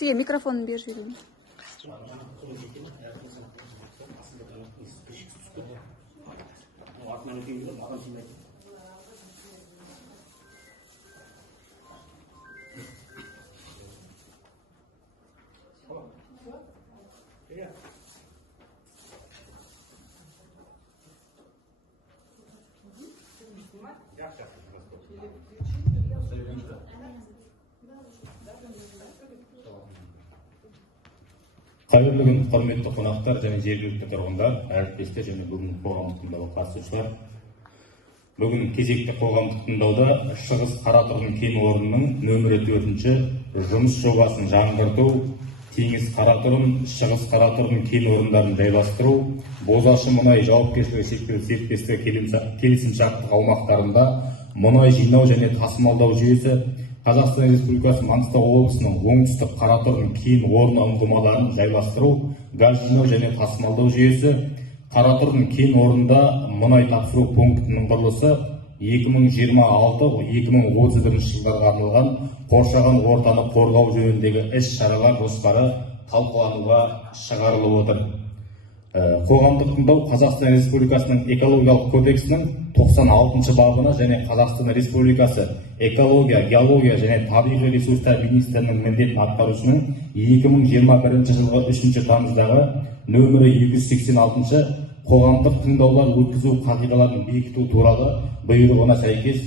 Сізге микрофонын беріп жіберейін. Қайырлы күн, құрметті қонақтар және жергілікті тұрғындар, әріптестер және бүгінгі қоғамдық тыңдауға қатысушылар. Бүгін кезекті қоғамдық тыңдауда Шығыс Қаратұрғын кен орнының нөмірі 4-ші жұмыс жобасын жаңғырту, Теңіз Қаратұрғын, Шығыс Қаратұрғын кен орындарын жайластыру, Бозашы мұнай жауапкершілігі шектеулі серіктестігі келісімшарттық аумақтарында мұнай жинау және тасымалдау жүйесі, Қазақстан Республикасы Маңғыстау облысының оңтүстік Қаратұрғын кен орны ұңғымаларын жайластыру, газ жинау және тасымалдау жүйесі, Қаратұрғын кен орнында мұнай тапсыру пунктінің құрылысы 2026-2031 жылдарға арналған қоршаған ортаны қорғау жөніндегі іс-шаралар жоспары талқылануға шығарылып отыр. Қоғамдық тыңдау Қазақстан Республикасының экологиялық кодексінің 96 бабына және Қазақстан Республикасы экология, геология және табиғи ресурстар министрінің міндетін атқарушының 2021 жылғы 3 тамыздағы нөмірі 286 қоғамдық тыңдаулар өткізу қағидаларын бекіту туралы бұйрығына сәйкес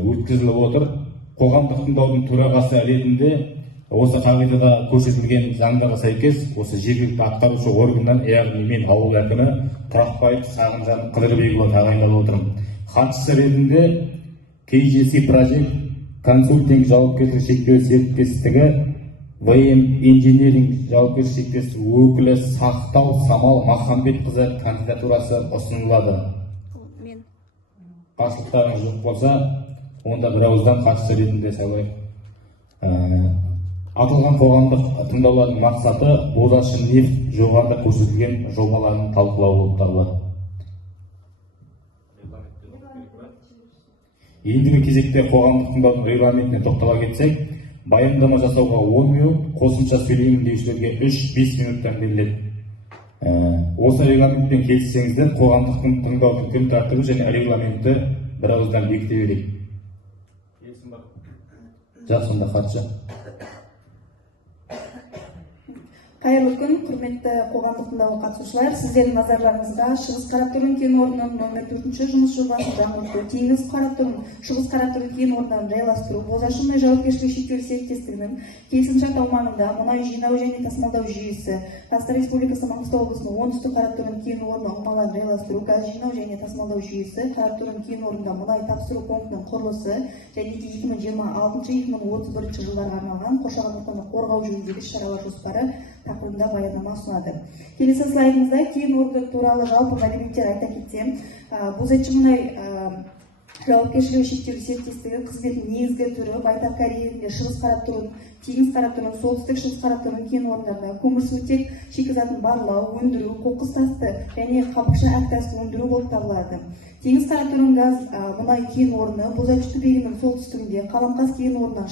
өткізіліп отыр. Қоғамдық тыңдаудың төрағасы ретінде осы қағидада көрсетілген заңдарға сәйкес осы жергілікті атқарушы органнан, яғни мен ауыл әкімі Тұрақбаев Сағынжан Қыдырбекұлы тағайындалып отырмын. Хатшысы ретінде KGC Project консультинг жауапкершілігі шектеулі серіктестігі ВМ Engineering жауапкершілігі серіктестігі өкілі Сақтау Самал Махамбетқызы кандидатурасы ұсынылады. Қарсылықтарыңыз жоқ болса, онда бір ауыздан хатшысы ретінде сайлайық. Аталған қоғамдық тыңдаулардың мақсаты Бозашы нефт жоғарыда көрсетілген жобаларын талқылау болып табылады. Ендігі кезекте қоғамдық тыңдаудың регламентіне тоқтала кетсек, баяндама жасауға 10 минут, қосымша сөйлеймін деушілерге 3-5 минуттан беріледі. Осы регламентпен келіссеңіздер, қоғамдық тыңдаудың күн тәртібі және регламентті бір ауыздан бекіте берейік. Жақсы, сонда хатшы. Қайырлы күн, құрметті қоғамдық тыңдауға қатысушылар. Сіздердің назарларыңызға Шығыс Қаратұрғын кен орнының нөмір 4-ші жұмыс жобасын жаңғырту, Теңіз Қаратұрғын, Шығыс Қаратұрғын кен орнын жайластыру, Бозашы мұнай жауапкершілігі шектеулі серіктестігінің келісімшарт аумағында мұнай жинау және тасымалдау жүйесі, Қазақстан Республикасы Маңғыстау облысының оңтүстік Қаратұрғын кен орны ұңғымаларын жайластыру, газ жинау және тасымалдау жүйесі, Қаратұрғын кен орнында мұнай тапсыру пунктінің құрылысы және 2026-2031 жылдарға арналған қоршаған ортаны қорғау жөніндегі іс-шаралар жоспары тақырыбында баяндама ұсынады. Келесі слайдымызда кен орны туралы жалпы мәліметтер айта кетсем, Бозашы мұнай жауапкершілігі шектеулі серіктестігі қызметінің негізгі түрі Байтақ карьерінде Шығыс Қаратұрғын, Теңіз Қаратұрғын, Солтүстік Шығыс Қаратұрғын кен орындарында көмірсутек шикізатын барлау, өндіру, қоқыс тасты және қабықша әктасты өндіру болып табылады. Теңіз Қаратұрғын газ мұнай кен орны Бозашы түбегінің солтүстігінде, Қаламқас кен орнынан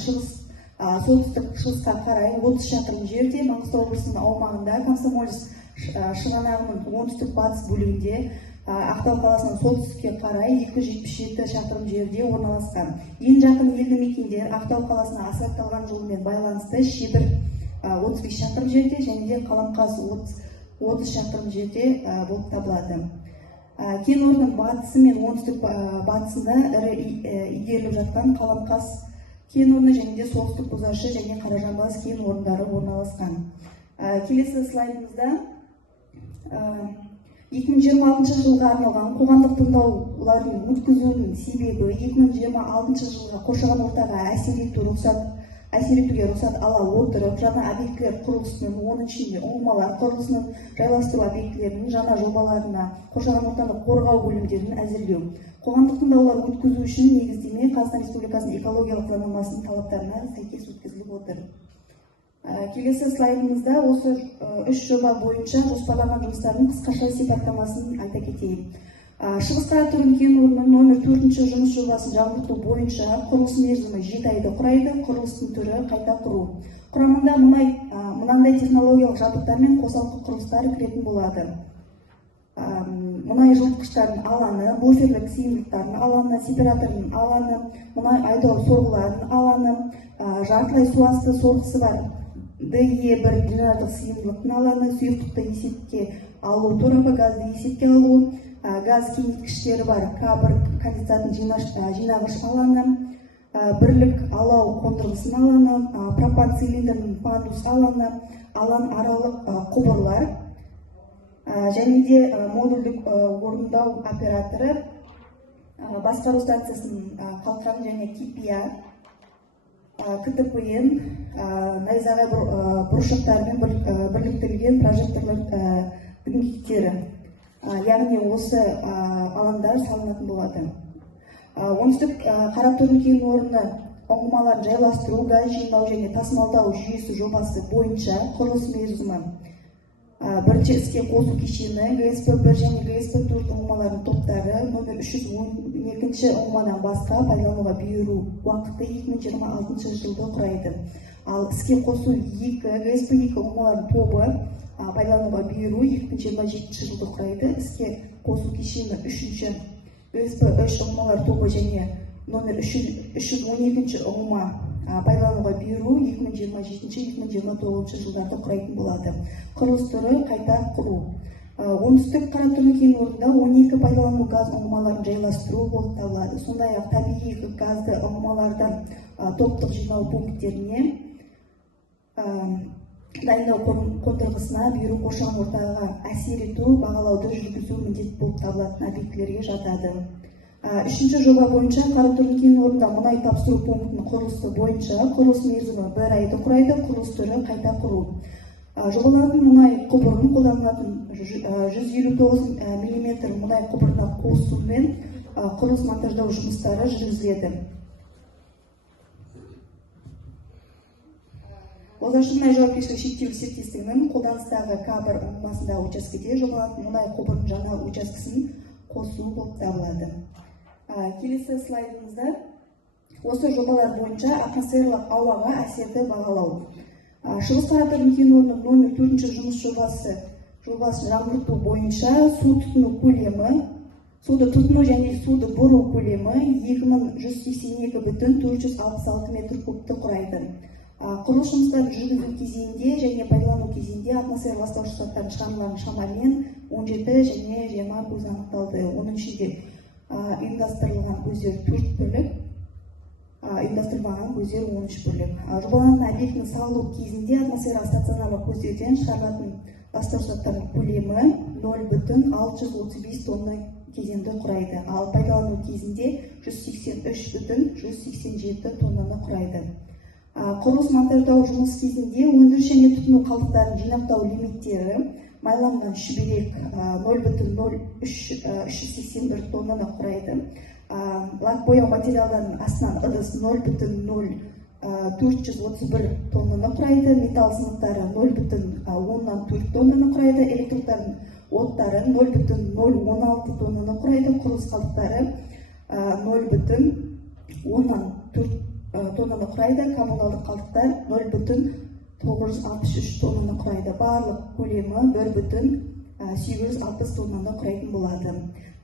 солтүстік шығысқа қарай 30 шақырым жерде, Маңғыстау облысының аумағында, Комсомольск шығанағының оңтүстік батыс бөлігінде, Ақтау қаласынан солтүстікке қарай 277 шақырым жерде орналасқан. Ең жақын елді мекендер Ақтау қаласына асфальтталған жолмен байланысты Шебір 35 шақырым жерде және де Қаламқас 30 шақырым жерде болып табылады. Кен орнының батысы мен оңтүстік батысында ірі игеріліп жатқан Қаламқас кен орны және де солтүстік Бозашы және Қаражанбас кен орындары орналасқан. Келесі слайдымызда 2026 жылға арналған қоғамдық тыңдаулардың өткізуінің себебі 2026 жылға қоршаған ортаға әсер етуге рұқсат ала отырып, жаңа объектілер құрылысының, оның ішінде ұңғымалар құрылысының жайластыру объектілерінің жаңа жобаларына қоршаған ортаны қорғау бөлімдерін әзірлеу. Қоғамдық тыңдаулар өткізу үшін негіздеме Қазақстан Республикасының экологиялық заңнамасының талаптарына сәйкес өткізіліп отыр. Келесі слайдымызда осы 3 жоба бойынша жоспарланған жұмыстардың қысқаша сипаттамасын айта кетейін. Шығыс Қаратөбе кен орнының номер 4 жұмыс жобасын жаңғырту бойынша құрылыс мерзімі 7 айды құрайды. Құрылыстың түрі қайта құру. Құрамында мынандай технологиялық жабдықтар мен қосалқы құрылыстар кіретін болады. Мұнай жылытқыштардың алаңы, буферлік сыйымдылықтардың алаңы, сепаратордың алаңы, мұнай айдау сорғыларының алаңы, жартылай су асты сорғысы бар DE1 дренаждық сыйымдылықтың алаңы, сұйықтықты есепке алу торабы, газды есепке алу, газ кеңейткіштері бар К1 конденсатын жинағыш алаңы, бірлік алау қондырғысының алаңы, пропан цилиндрінің пандус алаңы, алаң аралық құбырлар, және де модульдік орындау операторы, басқару станциясының қалқан және KPI, КТПН, найзағай бұршақтарымен бірліктірілген прожекторлар діңгектері. Яғни осы алаңдар салынатын болады. Оңтүстік Қаратөбе кен орны ұңғымаларын жайластыру, газ жинау және тасымалдау жүйесі жобасы бойынша құрылыс мерзімі бірінші іске қосу кешені ГСП-1 және ГСП-4 ұңғымаларының топтары номер 312 ұңғымадан басқа пайдалануға беру уақыты 2026 жылды құрайды. Ал іске қосу 2 ГСП-2 ұңғымаларының тобы пайдалануға беру 2027 жылды құрайды. Іске қосу кешені 3 ГСП-3 ұңғымалар тобы және номер 312 ұңғыма пайдалануға беру 2027-2029 жылдарды құрайтын болады. Құрылыс түрі қайта құру. Оңтүстік Қаратөбе кен орнында 12 пайдалану газ ұңғымаларын жайластыру болып табылады. Сондай-ақ табиғи газды ұңғымалардан топтық жинау пункттеріне дайындау қондырғысына беру қоршаған ортаға әсер ету, бағалауды жүргізу міндет болып табылатын объектілерге жатады. Үшінші жоба бойынша Қаратөбе кен орнында мұнай тапсыру пунктінің құрылысы бойынша құрылыс мерзімі 1 айды құрайды. Құрылыс түрі қайта құру. Жобалардың мұнай құбырын қолданылатын 159 мм мұнай құбырына қосумен құрылыс монтаждау жұмыстары жүргізіледі. Озашымнай жауапкершілігі шектеулі серіктестігінің қолданыстағы К1 ұңғымасындағы учаскеде жобаланатын мұнай құбырының жаңа учаскесін қосу болып табылады. Келесі слайдымызда осы жобалар бойынша атмосфералық ауаға әсерді бағалау. Шығыс Қаратөбе кен орнының номер 4 жұмыс жобасын жаңғырту бойынша су тұтыну көлемі, суды тұтыну және суды бұру көлемі 2182,466 метр кубты құрайды. Құрылыс жұмыстарын жүргізу кезеңінде және пайдалану кезеңінде атмосфера ластаушы заттардың шығарындыларын шамамен 17 және 20 көз анықталды. Оның ішінде ұйымдастырылған көздер 4 бірлік, ұйымдастырылмаған көздер 13 бірлік. Жобаланған объектінің салу кезінде атмосфера стационарлы көздерден шығарылатын ластаушы заттардың көлемі 0,635 тонна кезеңді құрайды. Ал пайдалану кезінде 183,187 тоннаны құрайды. Құрылыс монтаждау жұмыс кезінде өндіріс және тұтыну қалдықтарын жинақтау лимиттері майланған шүберек 0,0381 тоннаны құрайды. Лак бояу материалдарының астынан ыдыс 0,0431 тоннаны құрайды. Металл сынықтары 0,14 тоннаны құрайды. Электродтардың оттары 0,016 тоннаны құрайды. Құрылыс қалдықтары 0,14 тоннаны құрайды. Коммуналдық қалдықтар 0,963 тоннаны құрайды. Барлық көлемі 1,760 тоннаны құрайтын болады.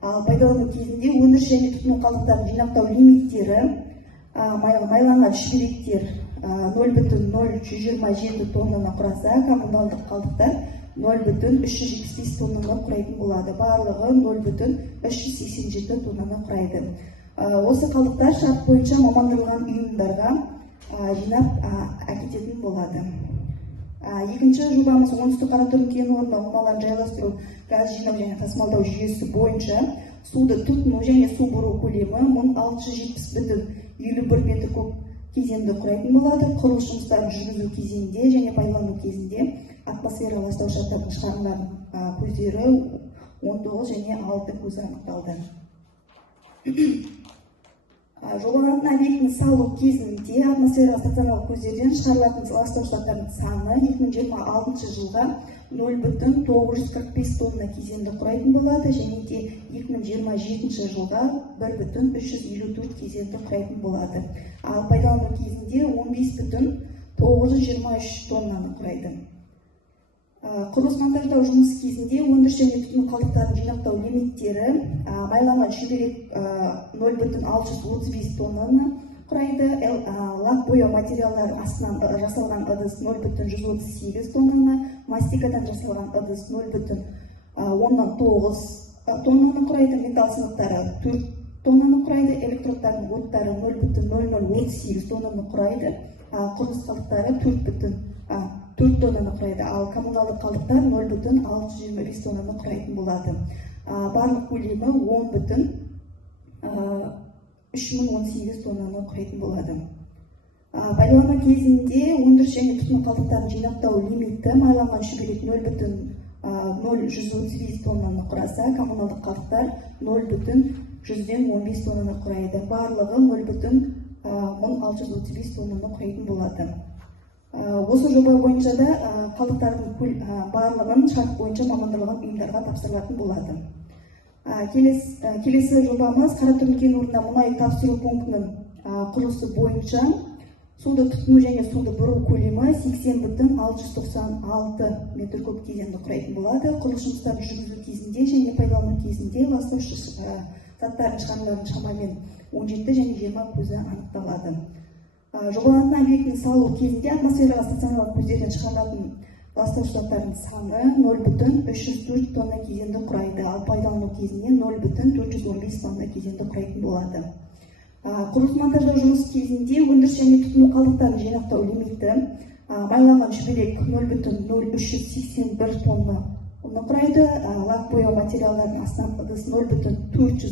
Ал пайдалану кезінде өндіріс және тұтыну қалдықтарын жинақтау лимиттері майланған шүберектер 0,0127 тоннаны құраса, коммуналдық қалдықтар 0,375 тоннаны құрайтын болады. Барлығы 0,387 тоннаны құрайды. Осы қалдықтар шарт бойынша мамандырылған ұйымдарға жинап әкететін болады. Екінші жобамыз оңтүстік Қаратөбе кен орнында ұңғымаларын жайластыру, газ жинау және тасымалдау жүйесі бойынша суды тұтыну және су бұру көлемі 1670,51 метр куб кезеңді құрайтын болады. Құрылыс жұмыстарын жүргізу кезеңінде және пайдалану кезінде атмосфера ластаушы заттардың шығарындыларын көздері 19 және 6 көзі анықталды. Жобаланатын объектіні салу кезінде атмосфераға стационарлық көздерден шығарылатын ластауыш заттардың саны 2026 жылға 0,945 тонна кезеңді құрайтын болады, және де 2027 жылға 1,354 кезеңді құрайтын болады. Ал пайдалану кезінде 15,923 тоннаны құрайды. Құрылыс монтаждау жұмысы кезінде өндіріс және түтін қалдықтарын жинақтау лимиттері майланған шүберек 0,635 тоннаны құрайды, лак бояу материалдары астынан жасалған ыдыс 0,138 тоннаны, мастикадан жасалған ыдыс 0,9 тоннаны құрайды, металл сынықтары 4 тоннаны құрайды, электродтардың оттары 0,0038 тоннаны құрайды, құрылыс қалдықтары 4 тоннаны құрайды, ал коммуналдық қалдықтар 0,625 тоннаны құрайтын болады. Барлық көлемі 10,3018 тоннаны құрайтын болады. Пайдалану кезінде өндіріс және түтін қалдықтарын жинақтау лимиті майланған шүберек 0,0135 тоннаны құраса, коммуналдық қалдықтар 0,115 тоннаны құрайды. Барлығы 0,1635 тоннаны құрайтын болады. Осы жоба бойынша да қалдықтардың барлығын шарт бойынша мамандырылған ұйымдарға тапсырылатын болады. Келесі жобамыз Қаратүбі кен орнына мұнай тапсыру пунктінің құрылысы бойынша суды тұтыну және суды бұру көлемі 80,696 метр куб кезеңді құрайтын болады. Құрылыс жұмыстарын жүргізу кезінде және пайдалану кезінде ластаушы заттардың шығарындарын шамамен 17 және 20 көзі анықталады. Жобаланатын объектіні салу кезінде атмосфераға стационарлық көздерден шығарылатын ластауыш заттардың саны 0,304 тонна кезеңді құрайды, ал пайдалану кезінде 0,415 тонна кезеңді құрайтын болады. Құрылыс монтаждау жұмысы кезінде өндіріс және тұтыну қалдықтарын жинақтау лимиті майланған шүберек 0,0381 тонна құрайды, лак бояу материалдардың астынан ыдыс 0,434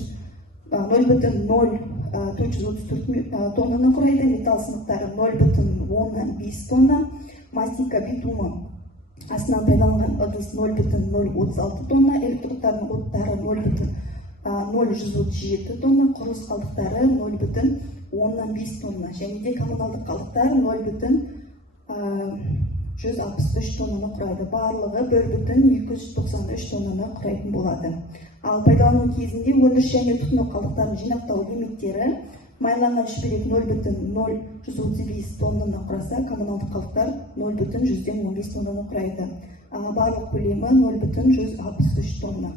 тоннаны құрайды, металл сынықтары 0,15 тонна, мастика битумы астынан пайдаланған ыдыс 0,036 тонна, электродтардың оттары 0,0137 тонна, құрылыс қалдықтары 0,15 тонна, және де коммуналдық қалдықтар 0,163 тоннаны құрайды. Барлығы 1,293 тоннаны құрайтын болады. Ал пайдалану кезінде өндіріс және тұтыну қалдықтарын жинақтау лимиттері майланған шүберек 0,0135 тоннаны құраса, коммуналдық қалдықтар 0,115 тоннаны құрайды. Барлық көлемі 0,163 тонна.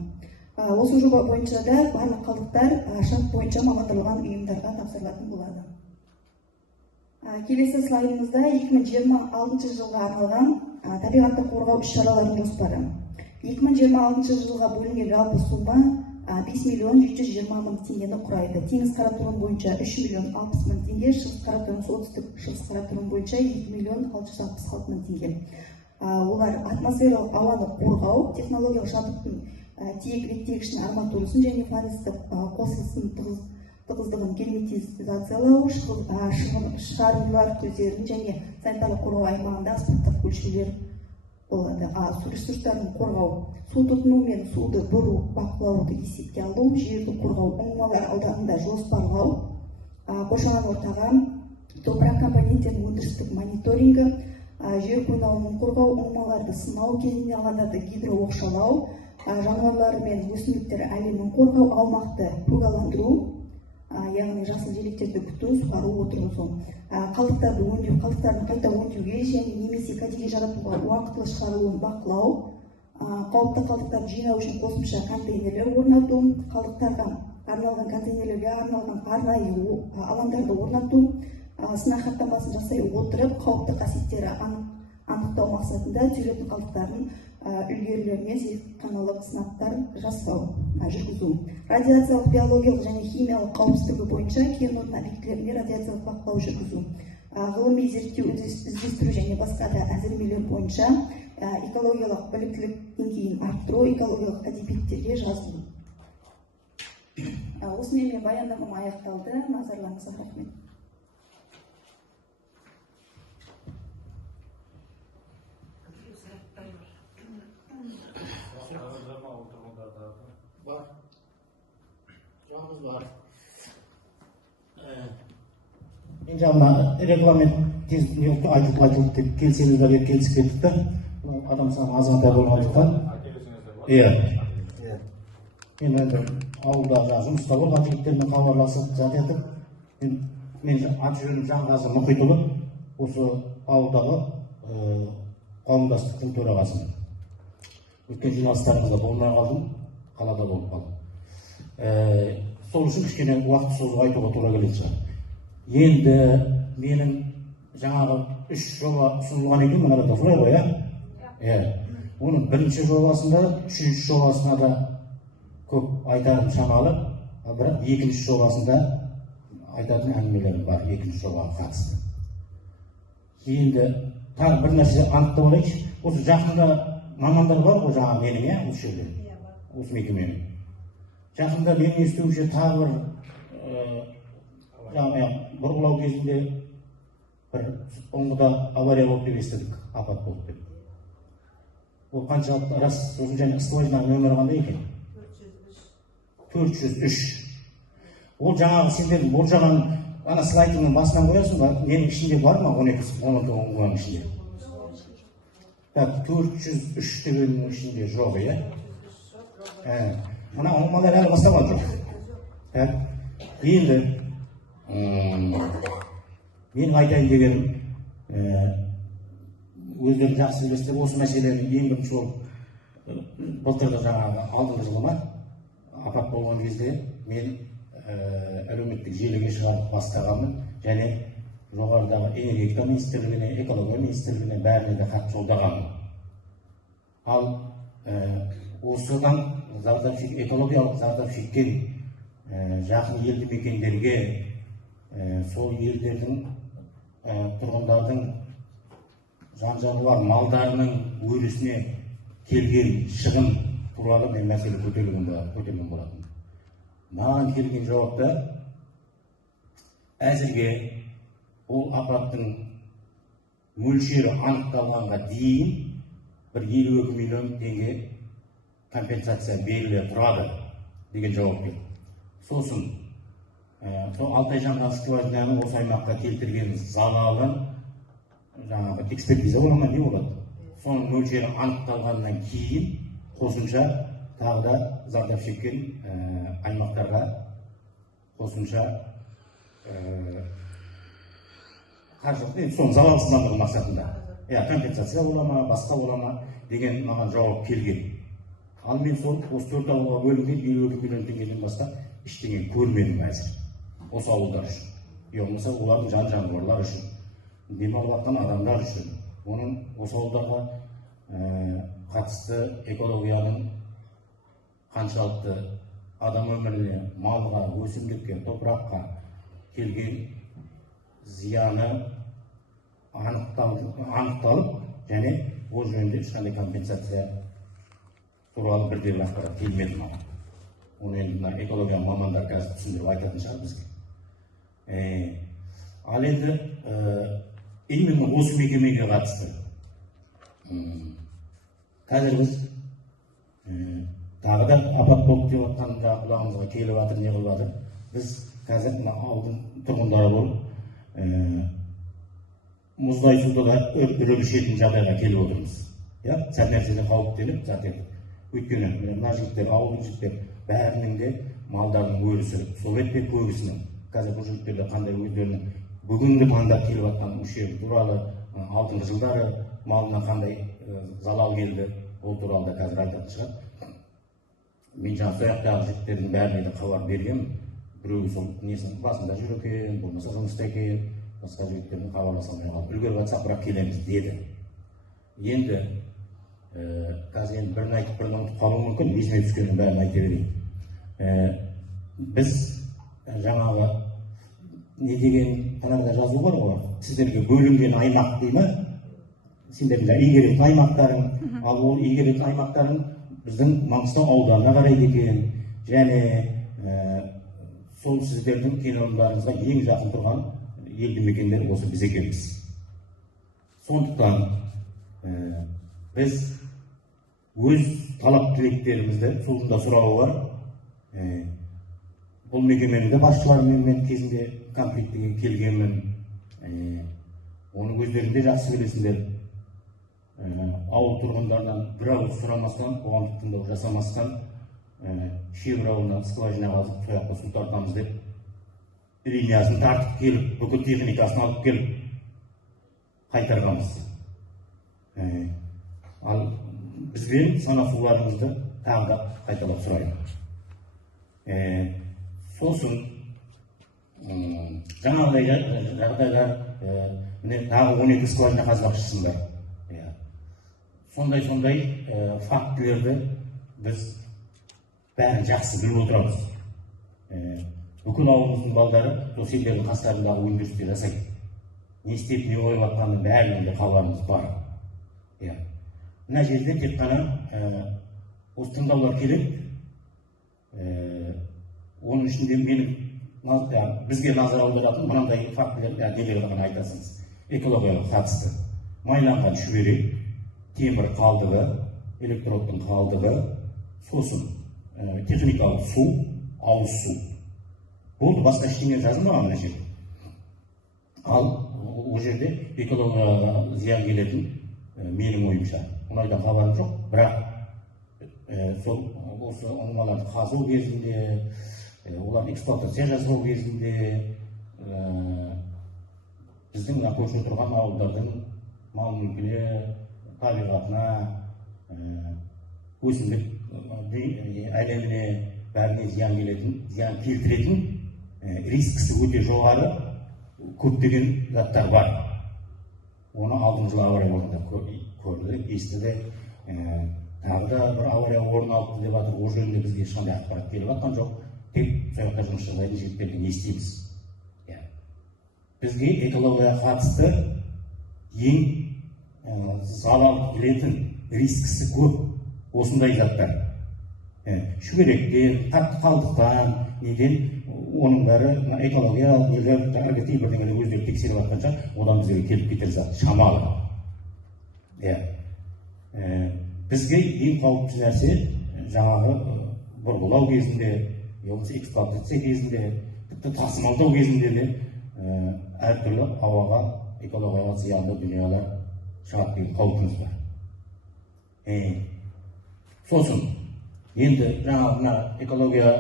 Осы жоба бойынша да барлық қалдықтар шарт бойынша мамандырылған ұйымдарға тапсырылатын болады. Келесі слайдымызда 2026 жылға арналған табиғатты қорғау іс-шараларының жоспары. 2026 жылға бөлінген жалпы сумма 5,720,000 теңгені құрайды. Теңіз Қаратұрым бойынша 3,060,000 теңге, Шығыс Қаратұрым, солтүстік Шығыс Қаратұрым бойынша 2,666,000 теңге. Олар атмосфералық ауаны қорғау, технологиялық жабдықтың тиек реттегішінің арматурасын және фланецті қосылысын тығыздығын герметизациялау, шығарындылар көздерін және санитарлық қорғау аймағында аспаптық өлшеулер болады. Су ресурстарын қорғау, су тұтыну мен суды бұру бақылауды есепке алу, жерді қорғау, ұңғымалар ауданында жоспарлау, қоршаған ортаға топырақ компоненттерінің өндірістік мониторингі, жер қойнауын қорғау, ұңғымаларды сынау кезінде алғандарды гидрооқшаулау, жануарлар мен өсімдіктер әлемін қорғау, аумақты көгаландыру, яғни жасыл желектерді күту, суғару, отырғызу, қалдықтарды өңдеу, қалдықтардың қайта өңдеуге және немесе кәдеге жаратуға уақытылы шығарылуын бақылау, қауіпті қалдықтарды жинау үшін қосымша контейнерлер орнату, қалдықтарға арналған контейнерлерге арналған арнайы алаңдарды орнату, сынақ хаттамасын жасай отырып қауіпті қасиеттері анықтау мақсатында түйелетін қалдықтардың үлгілеріне зертханалық сынақтар жүргізу. Радиациялық, биологиялық және химиялық қауіпсіздігі бойынша кен орны объектілеріне радиациялық бақылау жүргізу. Ғылыми зерттеу, іздестіру және басқа да әзірлемелер бойынша экологиялық біліктілік деңгейін арттыру, экологиялық әдебиеттерге жазу. Осымен мен баяндамам аяқталды. Назарларыңызға рахмет. Var. Var. Мен жаңа регламент айтылды деп келсеңіз бе деп келісіп кеттік та. Адам саны азғантай болғандықтан. Иә. Мен енді ауылда жұмыста болған жігіттермен хабарласып жатып, мен аты жөнім Жанғазы Мұхитұлы, осы ауылдағы қауымдастықтың төрағасымын. Өткен жиналыстарымызда болмай қалдым, қалада болып қалдым. Сол үшін кішкене уақыт созып айтуға тура келетін шығар. Енді менің жаңағы 3 жоба ұсынылған екен, мына солай ғой, иә? Оның бірінші жобасында, үшінші жобасына да көп айтарым шамалы, бірақ екінші жобасында айтатын әңгімелерім бар, екінші жобаға қатысты. Енді тағы бір нәрсе анықтап алайықшы. Осы жақында мамандар бар ғой жаңағы менің, осы жерде, осы мекеменің. Жақында менің естуімше тағы бір бұрғылау кезінде бір ұңғыда авария болды деп естідік, апат болды деп. Ол қаншалықты рас, сосын және скважинаның нөмірі қандай екен? 403. Ол жаңағы сендердің болжаған ана слайдыңның басынан қоясың ба? Менің ішінде бар ма 12-12 ұңғының ішінде? 403 дегеннің ішінде жоқ, иә? Мына ұңғылар әлі басталған жоқ. Енді менің айтайын дегенім, өздерің жақсы білесіздер, осы мәселені ең бірінші ол былтырғы жаңағы алдыңғы жылы ма апат болған кезде мен әлеуметтік желіге шығарып бастағанмын, және жоғарыдағы энергетика министрлігіне, экология министрлігіне бәріне де хат жолдағанмын. Ал осыдан экологиялық зардап шеккен жақын елді мекендерге, сол елдердің тұрғындардың жан-жануар малдарының өрісіне келген шығын туралы мен мәселе көтерген болатын. Маған келген жауапта әзірге ол апаттың мөлшері анықталғанға дейін бір 52 миллион теңге компенсация беріле тұрады деген жауап келді. Сосын сол Алтай Жанған скважинаның осы аймаққа келтірген залалын жаңағы экспертиза бола ма, не болады? Соның мөлшері анықталғаннан кейін қосымша тағы да зардап шеккен аймақтарға қосымша қаржылық, соның залалсыздандыру мақсатында компенсация бола ма, басқа бола ма деген маған жауап келген. Ал мен сол осы 4 ауылға бөлінген 52 миллион теңгеден басқа ештеңе көрмедім әзір осы ауылдар үшін. Болмаса олардың жан-жануарлар үшін, демалатын адамдар үшін, оның осы ауылдарға қатысты экологияның қаншалықты адам өміріне, малға, өсімдікке, топыраққа келген зияны анықталып, және ол жөнінде ешқандай компенсация туралы бірден ақпарат келмеді маған. Оны енді экология мамандар қазір түсіндіріп айтатын шығар бізге. Ал енді именно осы мекемеге қатысты қазір біз тағы да апат болып деп отқан құлағымызға келіп жатыр, не қылып жатыр. Біз қазір ауылдың тұрғындары болып мұздай суды да үріп ішетін жағдайға келіп отырмыз. Сәл нәрседен қауіптеніп жатыр. Өйткені мына жігіттер, ауылдың жігіттер бәрінің де малдардың өрісі сол бетте көбісінің. Қазір бұл жігіттерде қандай өздерінің бүгінгі таңда келіп жатқан мөлшері туралы, алдыңғы жылдары малына қандай залал келді, ол туралы да қазір айтатын шығар. Мен жаңа сояқтағы жігіттердің бәріне де хабар бергенмін. Біреуі сол несінің басында жүр екен, болмаса жұмыста екен, басқа жігіттердің хабарласа алмай қалып, үлгеріп жатсақ, бірақ келеміз деді. Енді қазір енді бірін айтып бірін ұмытып қалуы мүмкін, есіме түскеннің бәрін айта берейін. Біз жаңағы не деген анарда жазу бар ғой, сіздерге бөлінген аймақ дей ма, сендердің игеретін аймақтарың, ал ол игеретін аймақтарың біздің Маңғыстау ауданына қарайды екен, және сол сіздердің кен орындарыңызға ең жақын тұрған елді мекендер осы біз екенбіз. Сондықтан біз өз талап тілектерімізді судында сұрауы бар. бұл мекеменің де басшыларымен мен кезінде конфликтіге келгенмін. Оның өздерінде жақсы білесіңдер. Ауыл тұрғындардан бір ауыз сұрамастан, қоғамдық тыңдау жасамастан, шебір ауылынан скважина қазып, сояққа су тартамыз деп, линиясын тартып келіп, бүкіл техникасын алып келіп, қайтарғанбыз. Ал бізбен санасуларымызды тағы да қайталап сұраймын. Сосын жаңағыдай жағдайлар, тағы 12 скважина қазбақшысыңдар. Сондай фактілерді біз бәрін жақсы біліп отырамыз. Бүкіл ауылымыздың балдары сол сендердің қастарындағы университетте жасайды. Не істеп, не қойып жатқанын бәрінен де хабарымыз бар. Мына жерде тек қана осы тыңдаулар келеді. Оның ішінде бізге назар аударатын мынандай фактілер делегатқа ғана айтасыңыз. Экологияға қатысты майланған шүберек, темір қалдығы, электродтың қалдығы, сосын техникалық су, ауыз су. Болды, басқа ештеңе жазылмаған мына жерде. Ал ол жерде экологияға зиян келетін менің ойымша. Мұнайдан хабарым жоқ, бірақ осы ұңғымаларды қазу кезінде, олардың эксплуатация жасау кезінде біздің көрші тұрған ауылдардың мал мүлкіне, табиғатына, өсімдік әлеміне бәріне зиян келтіретін рискісі өте жоғары көптеген заттар бар. Оны алдыңғы жылы авария орнында көрдік, естіді. Тағы да бір авария орын алыпты деп жатыр. Ол жөнінде бізге ешқандай ақпарат келіп жатқан жоқ. Тек сояқта жұмыс жасайтын жігіттерден естиміз. Бізге экологияға қатысты ең залал келетін рискісі көп осындай заттар. Шүберектен, қатты қалдықтан, оның бәрі экологиялық елдер бірдеңені өздері тексеріп жатқанша, одан бізге келіп кетер зат шамалы. Бізге ең қауіпті нәрсе жаңағы бұрғылау кезінде, эксплуатация кезінде, тіпті тасымалдау кезінде де әртүрлі ауаға, экологияға зиянды дүниелер шығып деген қауіпіміз бар. Сосын енді жаңағы экология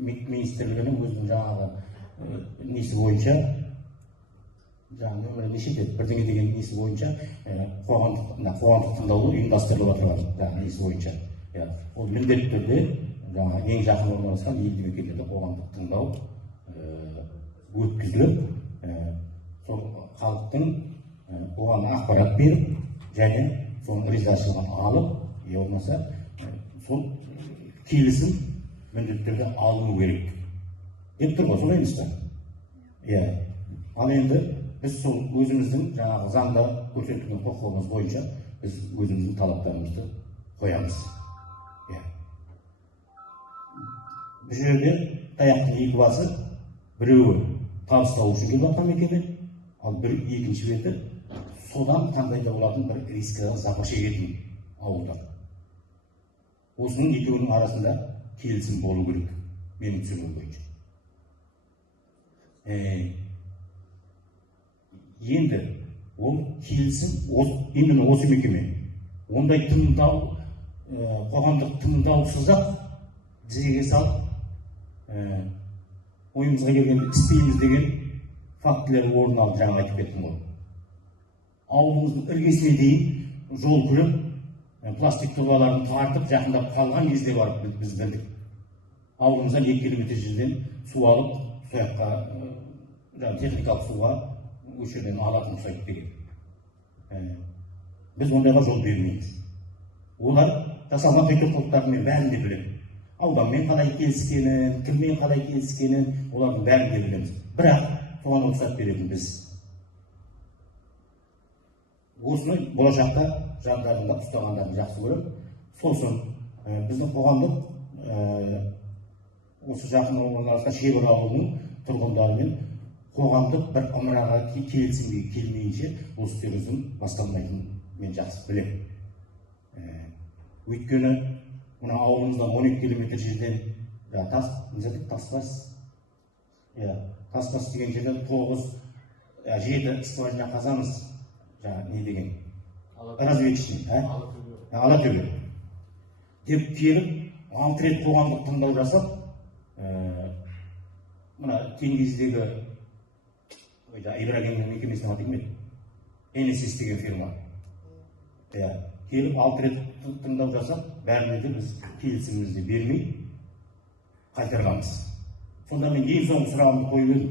министрлігінің өзінің жаңағы несі бойынша, жаңағы неше деді, бірдеңе деген несі бойынша қоғамдық тыңдаулы ұйымдастырылып отырған несі бойынша. Ол міндетті түрде ең жақын орналасқан елді мекендерде қоғамдық тыңдау өткізіліп, сол халықтың оған ақпарат беріп, және соның ризашылығын алып, болмаса сол келісім міндетті түрде алыну керек. Деп тұр ғой, солай емес па? Ал енді біз сол өзіміздің жаңағы заңда көрсетілген құқығымыз бойынша біз өзіміздің талаптарымызды қоямыз. Бұл жерде таяқтың екі басы, біреуі табыстау үшін келіп жатқан мекеме, ал екінші беті содан қандай да болатын бір рискіға запа шегетін ауылдар. Осының екеуінің арасында келісім болу керек, менің түсінігім бойынша. Енді ол келісім именно осы мекеме. Ондай тыңдау, қоғамдық тыңдаусыз-ақ тізеге салып, ойымызға келгенде істейміз деген фактілер орын алып жаңа айтып кеттім ғой. Ауылымыздың іргесіне дейін жол күреп, пластик трубаларын тартып, жақындап қалған кезде барып біз білдік. Ауылымыздан 2 километр жерден су алып, сояққа техникалық суға осы жерден алатын ұқсайды деген. Біз ондайға жол бермейміз. Олар жасалған қылықтардың мен бәрін де білемін. Ауданмен қалай келіскенін, кіммен қалай келіскенін, олардың бәрін де білеміз. Бірақ соған рұқсат беретін біз. Осыны болашақта жандарында ұстағандарын жақсы көріп, сосын біздің қоғамдық осы жақын орналасқан шебір ауылының тұрғындарымен қоғамдық бір ымыраға келісімге келмейінше осы істеріміздің басталмайтынын мен жақсы білемін. Өйткені мына ауылымыздан 12 километр жерден Таспас Тас деген жерден 9-7 скважина қазамыз. Жаңағы не деген? Разведчный, Алатөбе. Деп келіп, 6 рет қоғамдық тыңдау жасап, мына Теңгездегі Ибрагимнің мекемесіне аты кім еді? NSS деген фирма. Келіп 6 рет тыңдау жасап, бәріне де біз келісімімізді бермей қайтарғанбыз. Сонда мен ең соңғы сұрағымды қойып едім.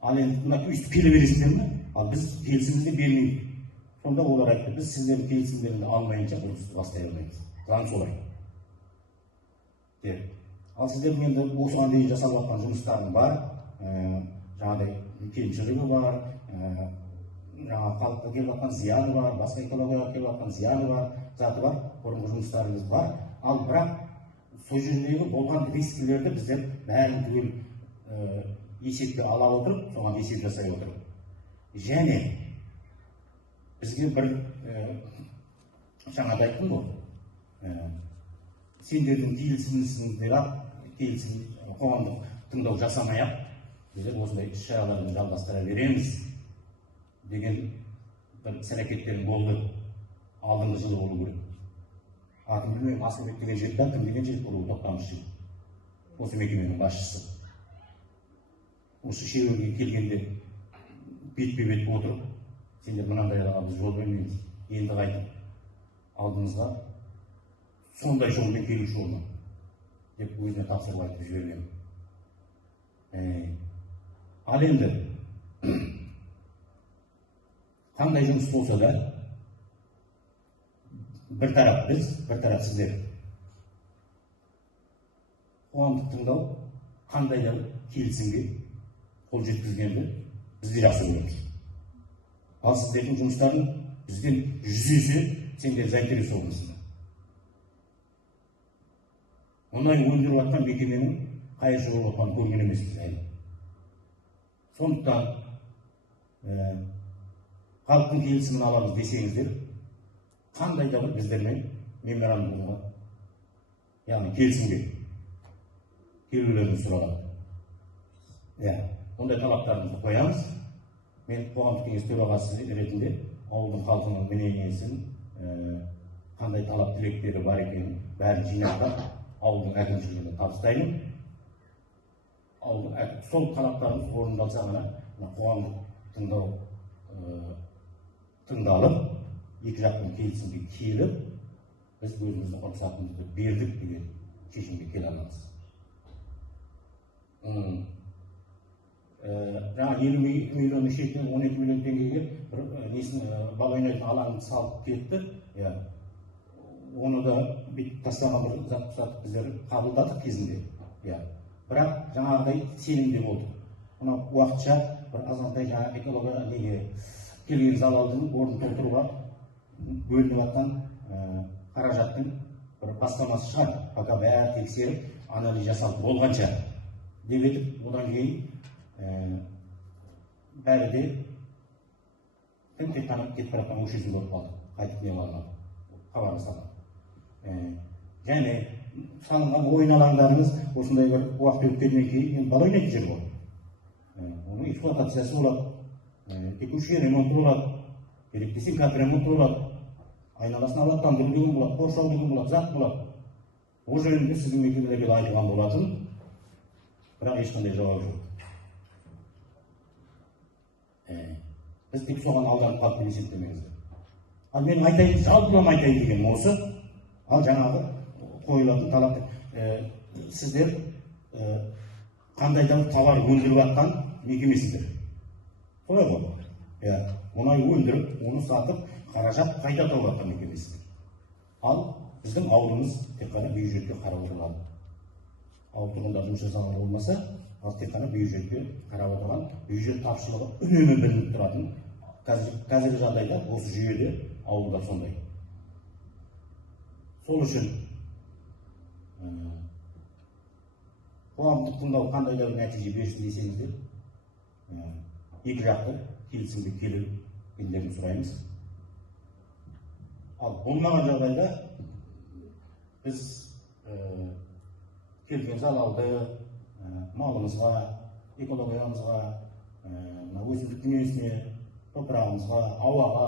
Ал енді мына өйстіп келе бересіңдер ме? Ал біз келісімімізді бермейік. Сонда олар айтты, біз сіздердің келісімдеріңді алмайынша құрылысты бастай алмаймыз. Заң солай. Ал сіздердің енді осыған дейін жасап жатқан жұмыстарың бар, жаңағыдай кемшілігі бар, жаңағы халыққа келіп жатқан зияны бар, басқа экологияға келіп жатқан зияны бар, заты бар, бұрынғы жұмыстарымыз бар. Ал бірақ сол жердегі болған рискілерді біздер бәрін түгел есепке ала отырып, соған есеп жасай отырып. Және бізге бір жаңада айттым ғой, сендердің келісім қоғамдық тыңдау жасамай-ақ, біздер осындай іс-шараларды жалғастыра береміз деген бір іс-әрекеттерің болды. Алдыңғы жылы болу керек. Атын білмеймін, Асылбек деген жерде, кім деген жерде болуы тоқтамышы. Осы мекеменің басшысы. Осы шеруге келгенде бетпе-бет отырып, сендер мынандайларға біз жол бермейміз. Енді қайтып алдымызға сондай жолмен келуші болма деп өзіне тапсырып айтып жіберген. Ал енді қандай жұмыс болса да, бір тарап біз, бір тарап сіздер. Қоғамдық тыңдау қандай да келісімге қол жеткізгенді біз де жақсы көреміз. Ал сіздердің жұмыстарын бізден 100 есе сендер заинтересовансыңдар. Мұнай өндіріп жатқан мекеменің қайшы болып жатқанын көрген емеспіз әлі. Сондықтан халықтың келісімін аламыз десеңіздер, қандай да бір біздермен меморандумға, яғни келісімге келулерін сұраған. Ондай талаптарымызды қоямыз. Мен қоғамдық кеңес төрағасы ретінде ауылдың халқының мнениесін, қандай талап тілектері бар екенін бәрін жинақтап ауылдың әкімшілігіне табыстаймын. Сол талаптарымыз орындалса ғана қоғамдық тыңдау тыңдалып, екі жақтың келісімге келіп, біз өзіміздің рұқсатымызды бердік деген шешімге келе аламыз. Жаңа 50 миллион шетінен 12 миллион теңгеге бал ойнайтын алаңды салып кетті. Оны да бүйтіп тастаған бір зат біздер қабылдадық кезінде. Бірақ жаңағыдай сенімде болды. Оны уақытша бір азғантай жаңа экология неге келген залалдың орнын толтыруға бөлініп жатқан қаражаттың бір бастамасы шығар. Пока бәрі тексеріп, анализ жасалып болғанша деп етіп, одан кейін бәрі де тек қана кетіп бара жатқан өшесін көріп қалды. Қайтып не қалмады. Хабарласады. Және салынған ойын алаңдарыңыз осындай бір уақыт өткеннен кейін бал ойнайтын жер ғой. Оның эксплуатациясы болады, текущий ремонт болады, керек десең капремонт болады, айналасын абаттандыру деген болады, қоршау деген болады, зат болады. Ол жөнінде сіздің мекемелерге айтылған болатын, бірақ ешқандай жауап жоқ. Біз тек соған алданып қалып есептемеңіздер. Ал мен айтайын, жалпылама айтайын дегенім осы. Ал жаңағы қойылатын талап, сіздер қандай да товар өндіріп жатқан мекемесіздер. Солай ғой. Мұнай өндіріп, оны сатып, қаражат қайта тауып жатқан мекемесіздер. Ал біздің ауылымыз тек қана бюджетке қарап отырған. Ауыл тұрғындар жұмыс жасаған болмаса, ал тек қана бюджетке қарап отырған, бюджет тапшылығы үнемі білініп тұратын. Қазіргі жағдайда осы жүйеде ауылдар сондай. Сол үшін қоғамдық тыңдау қандай да бір нәтиже берсін десеңіздер, екі жақты келісімге келгендерін сұраймыз. Ал болмаған жағдайда біз келген залалды малымызға, экологиямызға, мына өсімдік дүниесіне, топырағымызға, ауаға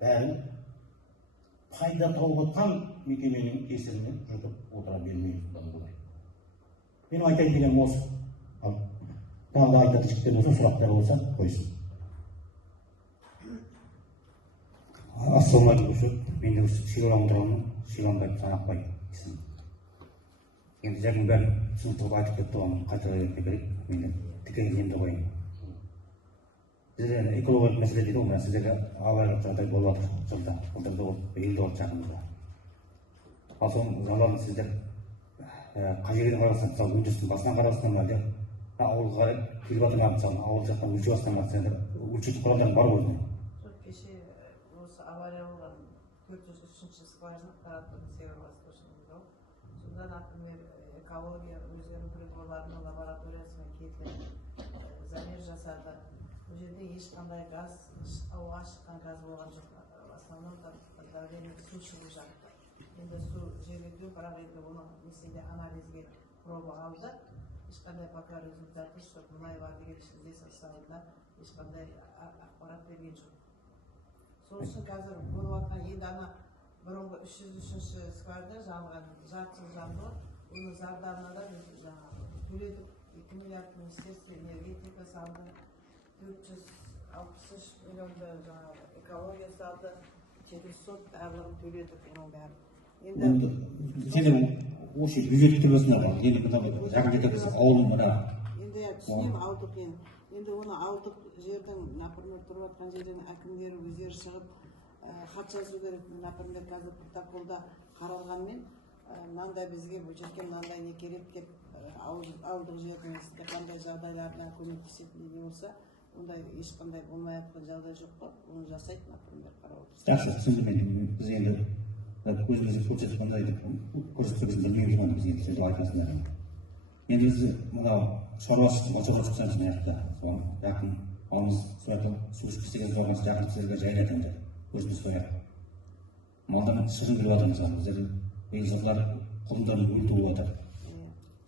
бәрін пайда тауып отқан мекеменің кесірінен жұтып отыра бермейміз бұдан былай. Мен айтайын дегенім осы. Тағы да айтатын жігіттер болса, сұрақтар болса қойсын. Ассалаумағалейкум. Мен де Шилан тұрамын, Шиланбай Санақбай есімім. Енді жаңа бәрін түсініктіріп айтып кетті, оны қайталай кетпей керек. Мен де тікелей енді қояйын. Сіздер экологиялық мәселе дейді ғой, сіздерге авариялық жағдай болып жатыр жылда ол елді от жағымызда. Ал соның залалын сіздер қай жерден қарасаңдар, мысалы өндірістің басынан қарасыңдар ма, әлде ауылға келіп жатыр ма, мысалы ауыл жақтан өлшеп жатсыңдар ма, сендер өлшейтін құралдарың бар ғой? Кеше осы авария болған 403-ші скважина таратылды северо-восточный. Сонда, например, экология өздерінің приборларының лабораториясына кетіп замер жасады. Бұл жерде ешқандай газ, ауаға шыққан газ болған жоқ. В основном давление су шығып жатты. Енді су жергілікті, бірақ енді оның несінде анализге проба алды. Ешқандай пока результаты жоқ. Мұнай бар деген ішінде составында ешқандай ақпарат берген жоқ. Сол үшін қазір болып жатқан енді ана бұрынғы 303-ші скважина жанған, жарты жыл жанды. Оның зардабына да біз төледік. 2 миллиард Министерство энергетика салды. 463 миллионды экология салды. 400 барлығын төледік оның бәрін. Сендер осы бюджет төлесіңдер ма? Енді мына жақын жерде біз ауылын мына. Енді түсінемін, алдық енді. Енді оны алдық жердің, например, тұрып жатқан жердің әкімдері өздері шығып хат жазу керек. Например, қазір протоколда қаралғанмен мынандай бізге бюджетке мынандай не керек деп алдық жердің қандай жағдайларына көмектесетін не болса, ондай ешқандай болмай жатқан жағдай жоқ па? Оны жасайды, например, қарап отырсыз. Жақсы, түсіндім. Біз енді көзімізді көрсетқандай көрсетпегізін білмейміз ғой, біз енді сөз айтасыңдар. Енді біз мынау шаруашылық жасаймыз мына жақта. Соған жақын малымыз сояқта су ішкісі келіп тұрған жақын кісілерге жайлы айтамыз. Өзіміз сояқ. Малдан шығын беріп жатырмыз. Біздер биыл жылдар құлындарын өлтіріп жатыр.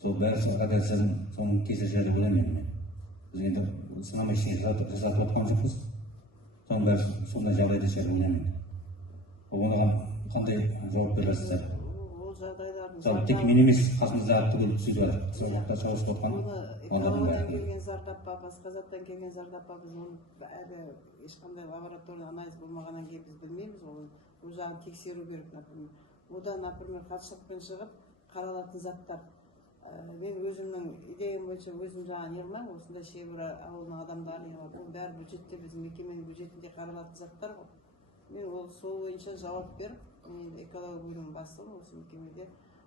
Сол бәрі қадәсін соның кесір жайлы ойлаймын мен. Біз енді сынамай жасатып жатқан жоқпыз. Соның бәрі сондай жағдайда шығар ойлаймын. Оған қандай жауап бересіздер? Ол жағдайлардың мысалы тек мен емес, қасымыздағы түгел түсіп жатыр. Сол уақытта шауысып отқан экологиядан келген зардап па, басқа заттан келген зардап па, біз оны әлі ешқандай лаборатория анализ болмағаннан кейін біз білмейміз. Ол жағын тексеру керек, например. Одан, например, хатшылықпен шығып қаралатын заттар. Мен өзімнің идеям бойынша өзім жаңа не қылмаймын, осындай шебір ауылының адамдары не қылады. Ол бәрі бюджетте, біздің мекеменің бюджетінде қаралатын заттар ғой. Мен ол сол бойынша жауап беріп, мен экология бөлімінің бастығымын осы мекемеде.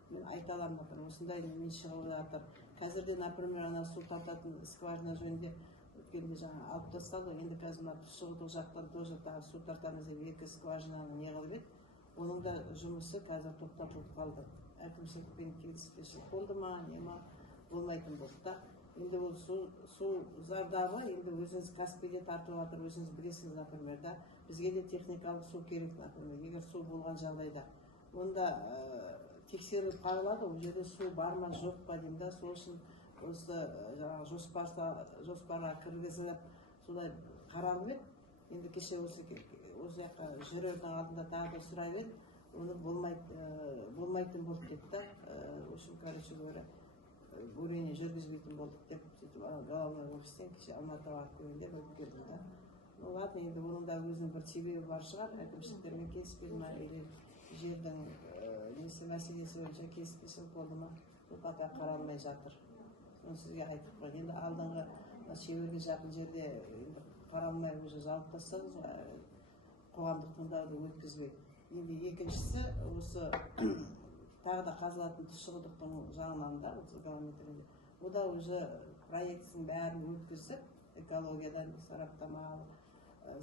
Мен айта аламын, осындай не шығып жатыр. Қазірде, например, ана су тартатын скважина жөнінде өткенде жаңа алып тасталды. Енді қазір мына тұщығұдық жақтан тоже су тартамыз деп 2 скважинаны не қылып еді. Оның да жұмысы қазір тоқтатылып қалды. Әкімшілікпен келіспеушілік болды ма, не ма, болмайтын болды да. Енді ол су зардабы, енді өзіңіз Каспийде тартып жатыр, өзіңіз білесіңіз, например, да. Бізге де техникалық су керек, например, егер су болған жағдайда. Онда тексеріліп қаралады, ол жерде су бар ма, жоқ па деймін да. Сол үшін осы жоспарға кіргізіліп, солай қаралып еді. Енді кеше осы жаққа жүрердің алдында тағы да сұрап еді. Оны болмайтын болды деп та. Үшін, короче говоря, бурение жүргізбейтін болдық деп, головной офистен кеше Алматыға барып көргенде біліп келдім да. Ладно, енді оның да өзінің бір себебі бар шығар, әкімшіліктермен келіспеді ма, или жердің мәселесі бойынша келіспеушілік болды ма, бұл қата қаралмай жатыр. Соны сізге айтып қойды. Енді алдыңғы шеберге жақын жерде қаралмай уже жауып тастадыңыз ғой, қоғамдық тыңдауды өткізбей. Енді екіншісі осы тағы да қазылатын тұщығұдықтың жағынан да 30 километрінде. О да уже проектісін бәрін өткізіп, экологиядан сараптама алып,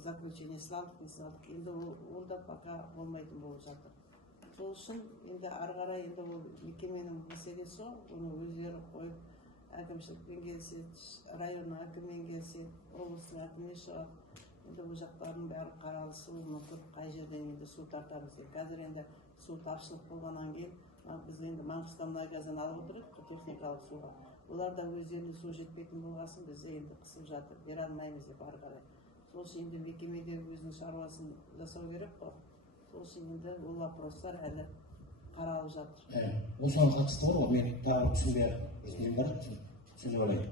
заключение салдық, не салдық. Енді ол да пока болмайтын болып жатыр. Сол үшін енді ары қарай енді ол мекеменің мәселесі ғой, оны өздері қойып, әкімшілікпен келсе, районның әкімімен келсе, облыстың әкіміне шығады. Енді бұл жақтардың бәрі қаралысы мүмкін, қай жерден енді су тартамыз деп. Қазір енді су тапшылық болғаннан кейін, біз енді Маңғыстау мұнай газдан алып отырдық техникалық суға. олар да өздеріне су жетпейтін болғасын бізді енді қысып жатыр, бере алмаймыз деп ары қарай. Сол үшін енді мекеме де өзінің шаруасын жасау керек қой. Сол үшін енді ол вопростар әлі қаралып жатыр. Осыған қатысты бар ғой, мен тағы түсінбей бар, түсініп алайын.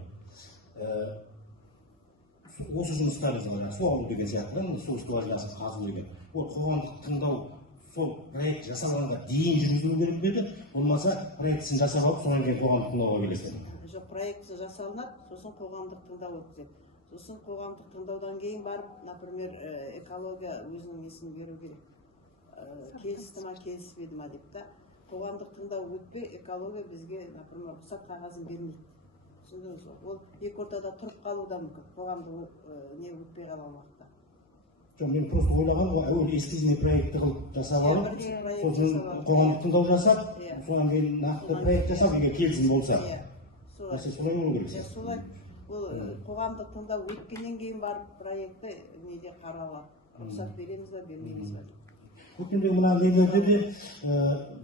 Осы жұмыстарыңызға соғым деген сияқты, су скважинасын қазу деген. Ол қоғамдық тыңдау, сол проект жасалғанға дейін жүргізілу керек пе еді, болмаса проектісін жасап алып, содан кейін қоғамдық тыңдауға келесіздер? Жоқ, проекті жасалынады, сосын қоғамдық тыңдау өткізеді. Сосын қоғамдық тыңдаудан кейін барып, например, экология өзінің несін беру керек. Келісті ма, келіспеді ма деп та. Қоғамдық тыңдау өтпей, экология бізге, например, рұқсат қағазын бермейді. Түсіндіңіз ғой? Ол екі ортада тұрып қалуы да мүмкін, қоғамдық не өтпей қалған уақытта. Жоқ, мен просто ойлаған ғой, әуелі эскизный проекті қылып жасап алып, сосын қоғамдық тыңдау жасап, содан кейін нақты проект жасап, егер келісім болса. Солай болу керек. Солай, ол қоғамдық тыңдау өткеннен кейін барып проекті неде қаралады. Рұқсат береміз ба, бермейміз ба деп. Көктемде мына нелерде де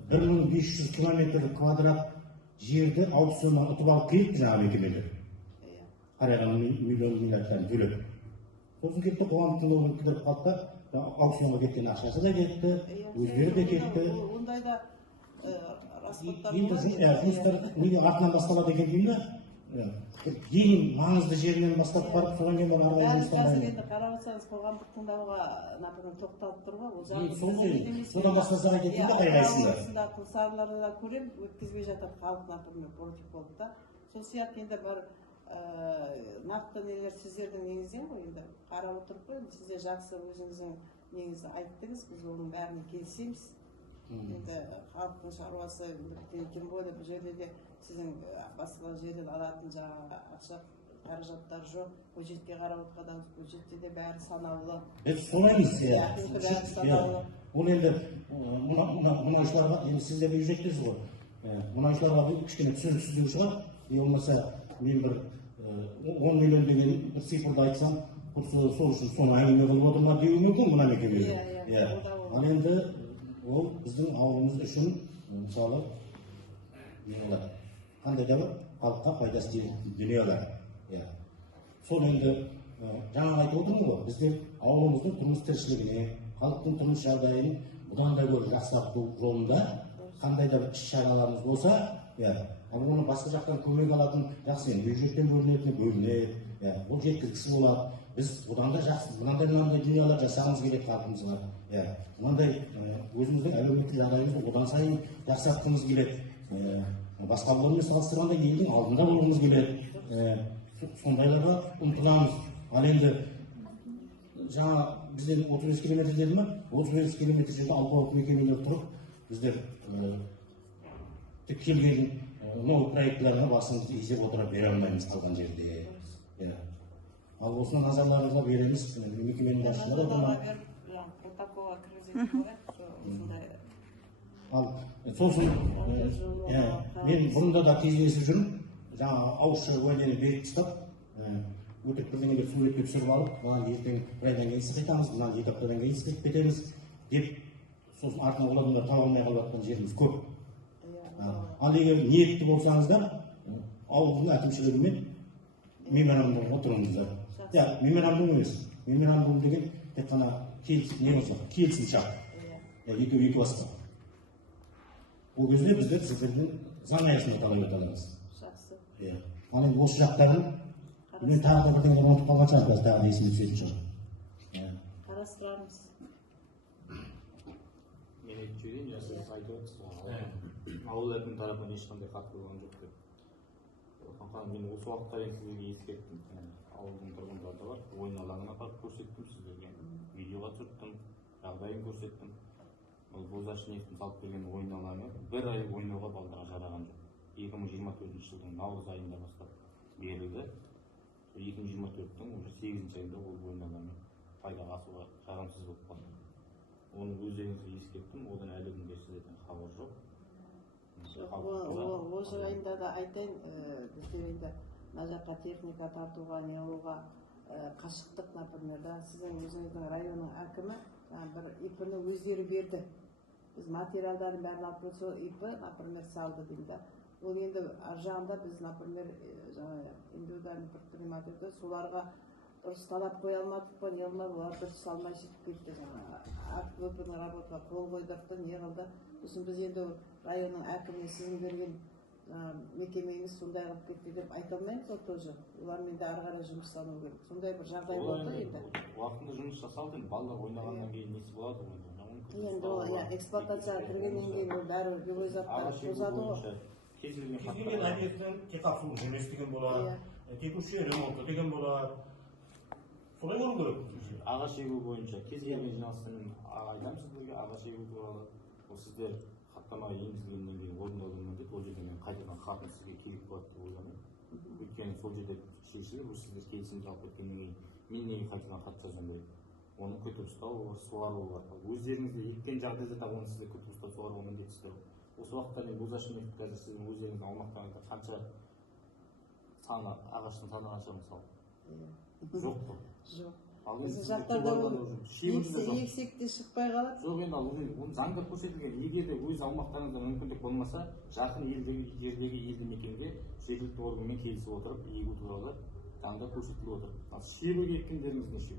1500 километр квадрат жерді аукционнан ұтып алып келді жаңағы мекемелер. Қарайған миллиард төлеп. Сосын кетті, қоғамдық тыңдау өткізіп қалды да, аукционға кеткен ақшасы да кетті, өздері де кетті. Ондайда расходтар жұмыстар неге артынан басталады екен деймін да? Ең маңызды жерінен бастап барып, содан кейін барып арнайы жұмыстар. Қазір енді қарап отырсаңыз қоғамдық тыңдауға, например, тоқталып тұр ғой, ол содан бастаса айтатын да қайғайсында. Құлсарыларда да көремін, өткізбей жатыр халық, например, против болды да. Сол сияқты енді бар нақты нелер сіздердің неңізден ғой, енді қарап отырып қой, сіздер жақсы өзіңіздің неңізді айттыңыз, біз оның бәріне келісеміз. Енді халықтың шаруасы, тем более бұл жерде де сіздің басқа жерден алатын жаңағы ақша қаражаттар жоқ, бюджетке қарап отырғанда бюджетте де бәрі санаулы. Солаймыз, бәрі санаулы. Ол енді мұнайшыларға, енді сіздер бюджеттесіз ғой, мұнайшыларға кішкене түсіндіру шығар, болмаса мен бір 10 миллион деген бір цифрды айтсам, сол үшін соны әңгіме қылып отыр ма деуі мүмкін мына мекемелер. Ал енді ол біздің ауылымыз үшін мысалы не болады, қандай да бір халыққа пайдасы тиетін дүниелер. Сол енді жаңа айтып отырмын ғой, біздер ауылымыздың тұрмыс тіршілігіне, халықтың тұрмыс жағдайын бұдан да гөрі жақсарту жолында қандай да бір іс-шараларымыз болса, ал оны басқа жақтан көмек алатын жақсы, бюджеттен бөлінеді, ол жеткіліксіз болады. Біз бұдан да жақсы, мынандай дүниелер жасағымыз келеді халқымызға. Мынандай өзіміздің әлеуметтік жағдайымызды одан сайын жақсартқымыз келеді. Басқалармен салыстырғанда елдің алдында болғымыз келеді. Сондайларға ұмтыламыз. Ал енді жаңа бізден 35 километр деді ма? 35 километр жерде алпауыт мекемелер тұрып, біздер келген новый проектларға басымызды изеп отыра бере алмаймыз қалған жерде. Ал осыны назарларыңызға береміз, мекеменің басшылары протоколға кіргізетін болады, осындай. Ал сосын мен бұрында да кездесіп жүрмін, жаңа ауызша уәдені беріп тастап, өтірік бірдеңелер суретке түсіріп алып, мынаны ертең бір айдан кейін қайтамыз, мынаны 2 аптадан кейін істеп кетеміз деп, сосын артынан ол адамдар таба алмай қалып жатқан жеріміз көп. Ал егер ниетті болсаңыздар, ауылдың әкімшілігімен меморандумға тұрыңыздар. Меморандум емес. Меморандум деген тек қана келісімшарт. Екі басқа. Ол кезде біздер сіздердің заң аясында талап ете аламыз. Жақсы. Ал енді осы жақтарын мен тағы да бірдеңе ұмытып қалған шығар, тағы да есіме түсетін шығар. Қарастырамыз. Мен айтып жіберейін, сіз айтып отырсыз, ауыл әкімі тарапынан ешқандай хат болған жоқ деп. Мен осы уақытта сіздерге ескерттім. Ауылдың тұрғындары да бар, ойын алаңына апарып көрсеттім, сіздерге видеоға түсірттім, жағдайын көрсеттім. Бозашниевтің салып берген ойын алаңы бір ай ойнауға балдарға жараған жоқ. 2024 жылдың наурыз айында бастап берілді. 2024-тің уже 8 айында ол ойын алаңы пайдаға асуға жарамсыз болып қалды. Оны өздеріңізге ескерттім, одан әлі күнге сіздерден хабар жоқ. Ол жайында да айтайын, біздер енді мына жаққа техника тартуға, не қылуға қашықтық, например, сіздің өзіңіздің районның әкімі бір ИП-ні өздері берді. Біз материалдарын бәрін алып көрсе, ИП, например, салды дейді. ол енді ар жағында біз, например, жаңағы индивидуальный предпринимательді соларға дұрыс талап қоя алмадық па, не қылмай, олар дұрыс салмай сөйтіп кетті. Жаңағы акт выполненный работаға қол қойдырды, не қылды. Сосын біз енді районның әкіміне сіздің берген мекемеңіз сондай қылып кетті деп айта алмаймыз, ол тоже. Олармен де ары қарай жұмыстану керек. Сондай бір жағдай болды енді. Уақытында жұмыс жасалды, енді балалар ойнағаннан кейін несі болады ғой. Енді ол эксплуатацияға кіргеннен кейін ол бәрі любой заттар тозады ғой. Кез келген келген объекттен тек обслуживание емес деген болады, текущий ремонт деген болады. Солай болу керек. Ағаш егу бойынша кез келген жиналыста мен айтамын сіздерге ағаш егу туралы. Ол сіздер хаттамаға енгізілгеннен кейін орындалған міндет, ол жерде мен қайтадан хатын сізге керек болады деп ойламаймын. Өйткені сол жерде шешіліп, сіздер келісімді алып кеткеннен кейін мен неге қайтадан хат жазуым керек? Оны күтіп ұстау, суару бар. Өздеріңізде еткен жағдайда да оны сіздер күтіп ұстап суаруға міндеттісіздер. Осы уақытта мен Бозашев қазір сіздің өздеріңіздің аумақтарыңызда қанша саны, ағаштың саны қанша мысалы? Жоқ қой. Жоқ. Ал біздің жақтарда ол ексекте шықпай қалады. Жоқ, енді оны заңда көрсетілген. Егер де өз аумақтарыңызда мүмкіндік болмаса, жақын жердегі елді мекенге жергілікті органмен келісіп отырып, егу туралы заңда көрсетіліп отыр. Ал шеруге еккендеріңіз нешеу?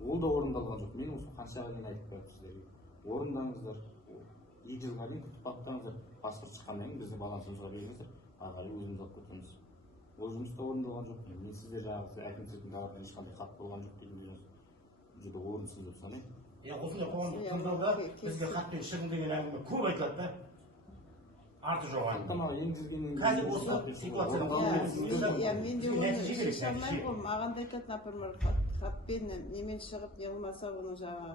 Ол да орындалған жоқ. Мен осы қаншаға дейін айтып бердім сіздерге. Орындаңыздар. 2 жылға дейін күтіп бақтаңыздар. Паспорт шыққаннан кейін біздің балансымызға беріңіздер. Ары өзіміз алып кетеміз. Ол жұмыс та орындалған жоқ. Мен сіздер жаңағы әкімшіліктің тарапынан ешқандай хат болған жоқ деген жұмыс жүр орынсыз деп санаймын. Осындай қоғамдық тыңдауда бізге хатпен шығын деген әңгіме көп айтылады да. Арты жоқ әңгіме. Хаттамаға енгізілгеннен кейін қазір осы ситуацияда мен де оны шеше алмаймын ғой. Маған да айтады, например, хатпен немен шығып не қылмаса оны жаңағы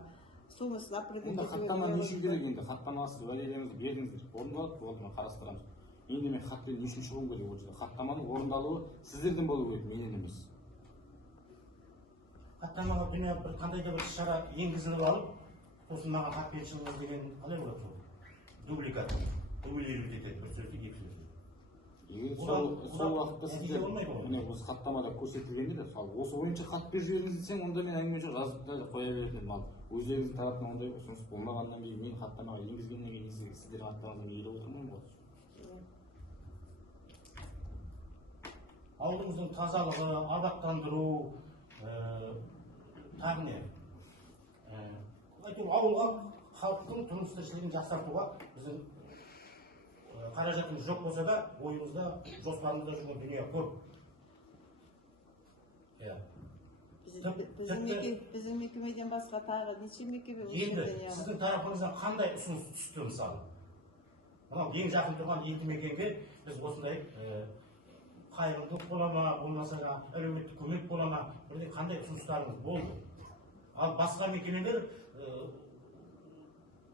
суммасын определить хаттама не үшін керек енді? Хаттамасы уәделеріңізді бердіңіздер. Орындалады, болды, мен қарастырамыз. Енді мен хатпен не үшін шығуым керек ол жерде? Хаттаманың орындалуы сіздерден болу керек, менен емес. Хаттамаға дүние бір қандай да бір шара енгізіліп алып, сосын маған хатпен шығыңыз деген қалай болады сол? Дубликат. Дублировать етеді бір сөзді екі сөзді. Егер сол уақытта сіздер осы хаттамада көрсетілгенде де, осы бойынша хат беріп жіберіңіз десең, онда мен әңгіме жоқ, жазып та қоя беретін. Ал өздеріңіздің тарапынан ондай ұсыныс болмағаннан кейін мен хаттамаға енгізгеннен кейін сіздердің аттарыңыздан елеп отырмын ғой. Ауылымыздың тазалығы, абаттандыру, тағы не? Ауылға халықтың тұрмыс тіршілігін жақсартуға біздің қаражатымыз жоқ болса да, ойымызда, жоспарымызда жүрген дүние көп. Біздің мекемеден басқа тағы неше мекеме? Енді сіздің тарапыңыздан қандай ұсыныс түсті мысалы? Мынау ең жақын тұрған елді мекенге біз осындай қайырымдылық бола ма, болмаса әлеуметтік көмек бола ма, бірдей қандай ұсыныстарыңыз болды? Ал басқа мекемелер,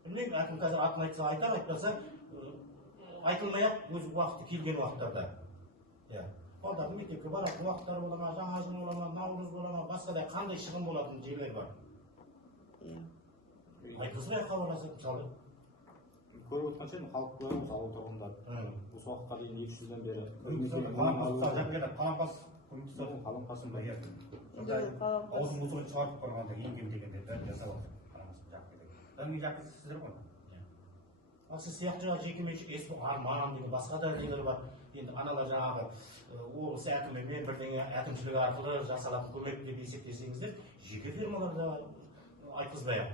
білмеймін, әкім қазір атын айтса айтар, айтпаса айтылмай-ақ өз уақыты келген уақыттарда. Балдардың мектепке баратын уақыттары бола ма, жаңа жыл бола ма, наурыз бола ма, басқа да қандай шығын болатын жерлер бар? Айтылсырай хабарласып мысалы. Көріп отқанша халық көріп ауыл тұрғындары. Осы уақытқа дейін 200-ден бері қаламқасын ба? Ауызын мұзығын шығарып қорғанда еңгем дегенде бәрін жасап отыр. Жақсы сіздер ғой. Сіз сияқты жекеменшік ескі арман деген басқа да нелер бар. Енді аналар жаңағы облыс әкімімен бірдеңе әкімшілік арқылы жасалатын көмек деп есептесеңіздер, жеке фирмаларда айтқызбай-ақ.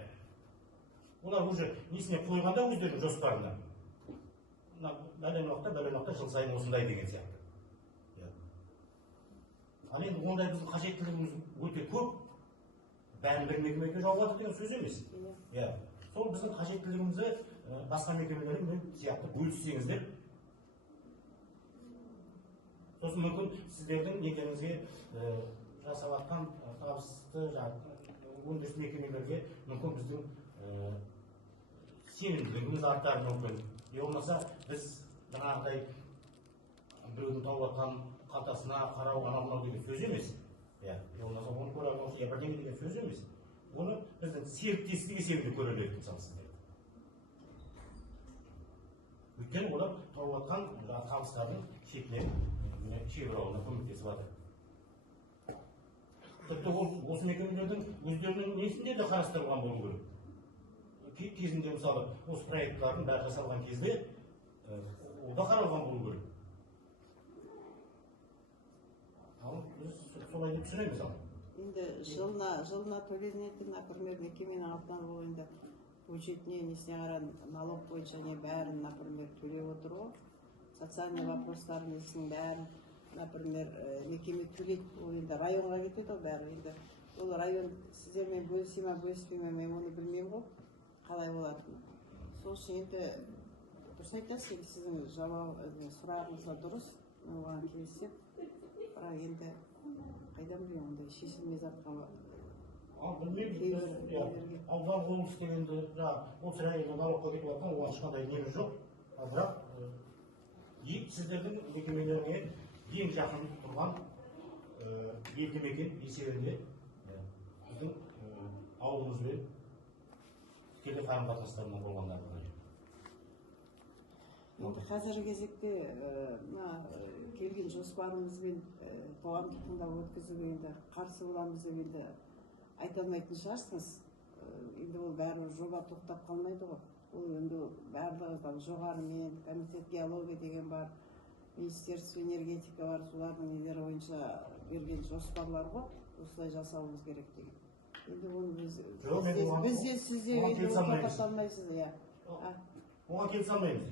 Олар уже несіне қойғанда өздерінің жоспарына. Бәлен уақытта жыл сайын осындай деген сияқты. Ал енді ондай біздің қажеттілігіміз өте көп. Бәрін бір мекемеге жауғады деген сөз емес. Сол біздің қажеттілігімізді басқа мекемелермен сияқты бөліссеңіздер, сосын мүмкін сіздердің некеңізге жасап жатқан табысты өндіріс мекемелерге мүмкін біздің сенімділігіміз артар мүмкін. Болмаса біз жаңағыдай біреудің тауып жатқан қалтасына қарау анау деген сөз емес. Болмаса оны көре бірдеңе деген сөз емес. Оны біздің серіктестік есебінде көреді мысалы сіздер. Өйткені олар тауып жатқан табыстардың шетінен шегір ауылына көмектесіп жатыр. Тіпті осы мекемелердің өздерінің несінде де қарастырылған болу керек. Кезінде мысалы осы проекттардың бәрі жасалған кезде ол да қаралған болу керек. Ал біз солай деп түсінеміз ал. енді жылына төленетін, например, мекеменің алдынан ол енді бюджетіне несіне қарай налог бойынша не бәрін, например, төлеп отыр ғой. Социальный вопростардың несінің бәрін, например, мекеме төлейді, ол енді районға кетеді ғой бәрі. Енді ол район сіздермен бөлісе ме, бөліспей ме, мен оны білмеймін ғой, қалай болатынын. Сол үшін енді дұрыс айтасыз, енді сіздің сұрағыңызға дұрыс, оған келісем. Бірақ енді қайдан білемін, ондай шешілмей жатқан. Ал білмеймін, аудан облыс дегенде осы районда налогқа кетіп жатқан, оған ешқандай неміз жоқ. Бірақ сіздердің мекемелеріңе ең жақын тұрған елді мекен есебінде біздің ауылымызбен тікелей қарым-қатынастарының болғандары қажет. Енді қазіргі кезекте келген жоспарымызбен қоғамдық тыңдау өткізуге енді қарсы боламыз деп енді айта алмайтын шығарсыз. Енді ол бәрі жоба тоқтап қалмайды ғой. Ол енді барлығы жоғары мен комитет геология деген бар, министерство энергетика бар, солардың нелері бойынша берген жоспарлар ғой. Осылай жасауымыз керек деген. Енді оны біз де сізде енді тоқтата алмайсыз, иә. Оған келісе алмаймыз.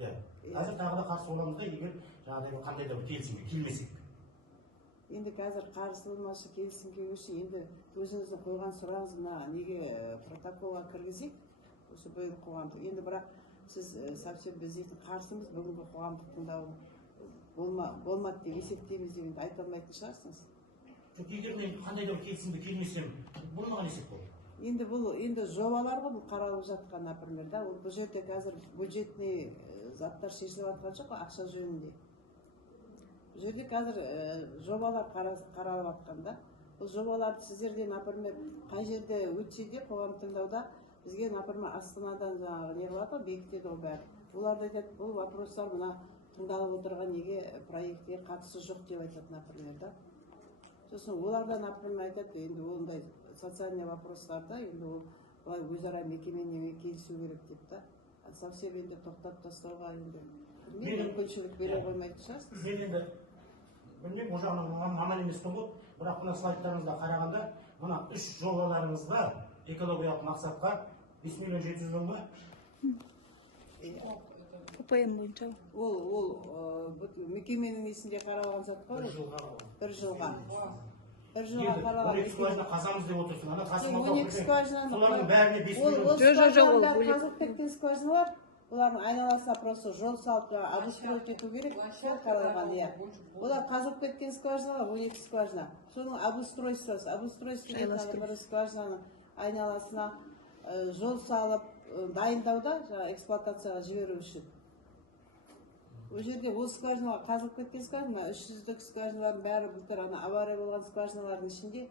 Қазір тағы да қарсы боламыз да, егер жаңағыдай қандай да бір келісімге келмесек. Енді қазір қарсы болмашы келісімге өші, енді өзіңіздің қойған сұрағыңыз мына неге протоколға кіргізейік, осы биыл қоғамдық. Енді бірақ сіз совсем біз дейтін қарсымыз бүгінгі қоғамдық тыңдау болмады деп есептейміз деп айта алмайтын шығарсыңыз. Егер мен қандай да бір келісімге келмесем, бұл маған есеп болады. Енді бұл енді жобалар ғой, бұл қаралып жатқан, например, да, бұл жерде қазір бюджетный заттар шешіліп жатқан жоқ, ақша жөнінде. Бұл жерде қазір жобалар қаралып жатқан да. Бұл жобаларды сіздерде, например, қай жерде өтсе де қоғам тыңдауда бізге, например, Астанадан жаңағы не қылады, бекітеді ол бәрі. Оларды айтады, бұл вопростар мына тыңдалып отырған неге проектке қатысы жоқ деп айтады, например, да. Сосын оларда, например, айтады, енді ондай социальный вопростарда енді ол былай өзара мекеменің келісу керек деп та. Совсем енді тоқтап тастауға енді мүмкіншілік бере қоймайтын шығарсыз. Мен енді білмеймін, ол жағынан маман емеспін ғой, бірақ мына слайдтарыңызда қарағанда, мына 3 жобаларыңызда экологиялық мақсатқа 5 миллион 700 мың ба? КПМ бойынша. Ол мекеменің несінде қаралған зат па? Bir жылға. Bir жылға қаралған. 12 скважина қазамыз деп отырсың. Ана қасыма 12 скважинаны. Солардың бәріне 5 миллион. Жоқ, қазып кеткен скважиналар, олардың айналасына просто жол салып обустроить ету керек. Сол қаралған, иә. Олар қазып кеткен скважиналар 12 скважина. Соның обустройствосы бір скважинаның айналасына жол салып дайындауда, эксплуатацияға жіберу үшін. Ол жерде ол скважиналар қазылып кеткен скважина, 300-дік скважиналардың бәрі бұлтыр авария болған скважиналардың ішінде.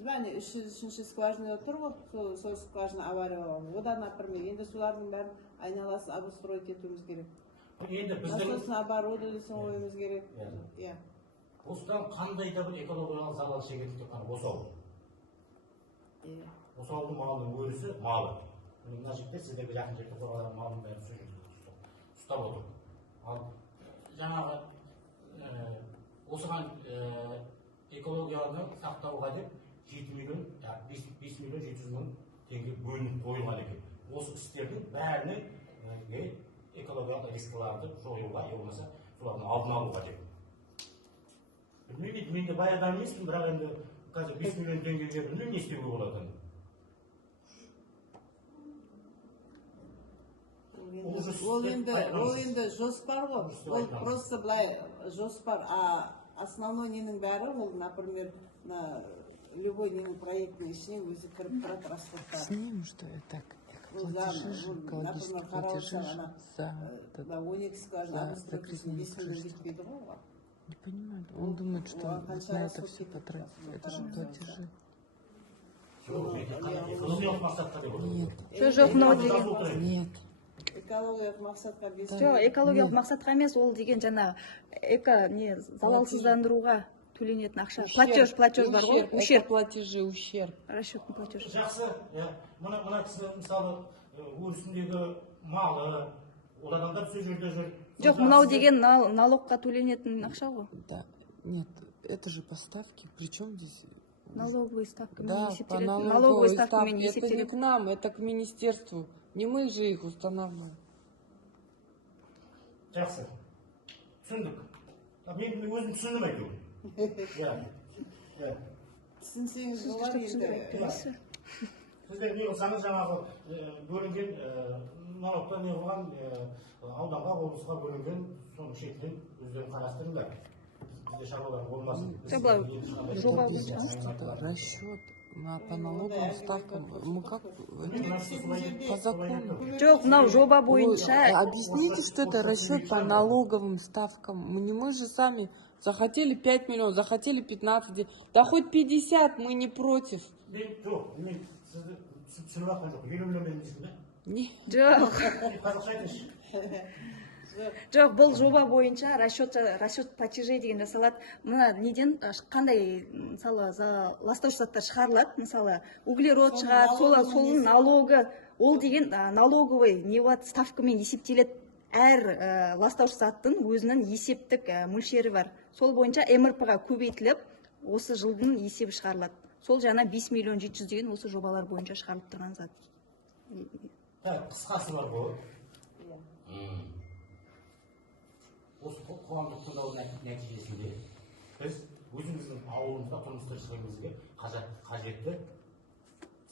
Бәне 300-ші скважина тұр ғой, сол скважина авария болған. Одан, например, енді солардың бәрін айналасы обустроить етуіміз керек. Насосын оборудованиесін қоюымыз керек. Осыдан қандай да бір экологиялық залал шегеді деп қана осы ауыл. Осы ауылдың малының өрісі малы. Мына жерде сіздерге жақын жерде қорғалған малының бәрі ұстап отыр. Ал жаңағы осыған экологияны сақтауға деп 7 миллион, 5 миллион 700 мың теңге бөлініп қойылған екен. Осы істердің бәріне экологиялық рискілерді жоюға, болмаса солардың алдын алуға деп. Білмейді, мен де бай адам емеспін, бірақ енді қазір 5 миллион теңгеге білмеймін не істеуге болады. Ол енді жоспар ғой, ол просто былай жоспар, а основной ненің бәрі, ол, например, любой ненің проектінің ішіне өзі кіріп тұрады расходтар. Знаем, что это экологические платежи за 12 скважина, обустроительный 10 миллион жетпейді ғой. Не понимаю, он думает, что на это все потратит. Это же платежи. Экологиялық мақсатқа деп отыр. Жоқ, мынау деген. Нет. Экологиялық мақсатқа Жоқ, экологиялық мақсатқа емес, ол деген жаңа залалсыздандыруға төленетін ақша. Платеж бар ғой, ущерб. Платежи, ущерб. Расчетный платеж. Жақсы, мына кісі мысалы өрісіндегі малы, Ол адамдар сол жерде жүр. Жоқ, мынау деген налогқа төленетін ақша ғой. Да, нет, это же поставки. Причем здесь... Налоговые ставками Да, по есептеледі. налоговой Налоговые ставке. ставками Это не есептеледі. к нам, это к министерству. Не мы же их устанавливаем. Жақсы. Түсіндік. Мен өзім түсіндім әйтеуір. Иә. Түсінсеңіз олар енді Сіздер не қылсаңыз жаңағы бөлінген налогтан не қылған ауданға, облысқа бөлінген соның шетінен өздерін қарастырыңдар. Бізде шаруалар болмасын. жоба Это расчет по налоговым ставкам. Мы как по закону. Жоқ, мынау жоба бойынша. Объясните, что это расчет по налоговым ставкам. Мы же сами захотели 5 миллионов, захотели 15, да хоть 50, мы не против. Жоқ, мен сізді түсініп жатқан жоқ. Елу миллион бермейсің да? Не. Жоқ. Қазақша айтыңызшы. Жоқ, бұл жоба бойынша расчет платежей деген жасалады. Мына неден қандай, мысалы, ластаушы заттар шығарылады, мысалы, углерод шығады, соның налогы, ол деген налоговый не болады, ставкамен есептеледі. Әр ластаушы заттың өзінің есептік мөлшері бар. Сол бойынша МРП-ға көбейтіліп, осы жылдың есебі шығарылады. Сол жаңа 5 миллион 700 деген осы жобалар бойынша шығарылып тұрған зат. Қысқасы бар ғой. Осы қоғамдық тыңдаудың нәтижесінде біз өзіміздің ауылымызда тұрмыс тіршілігімізге қажетті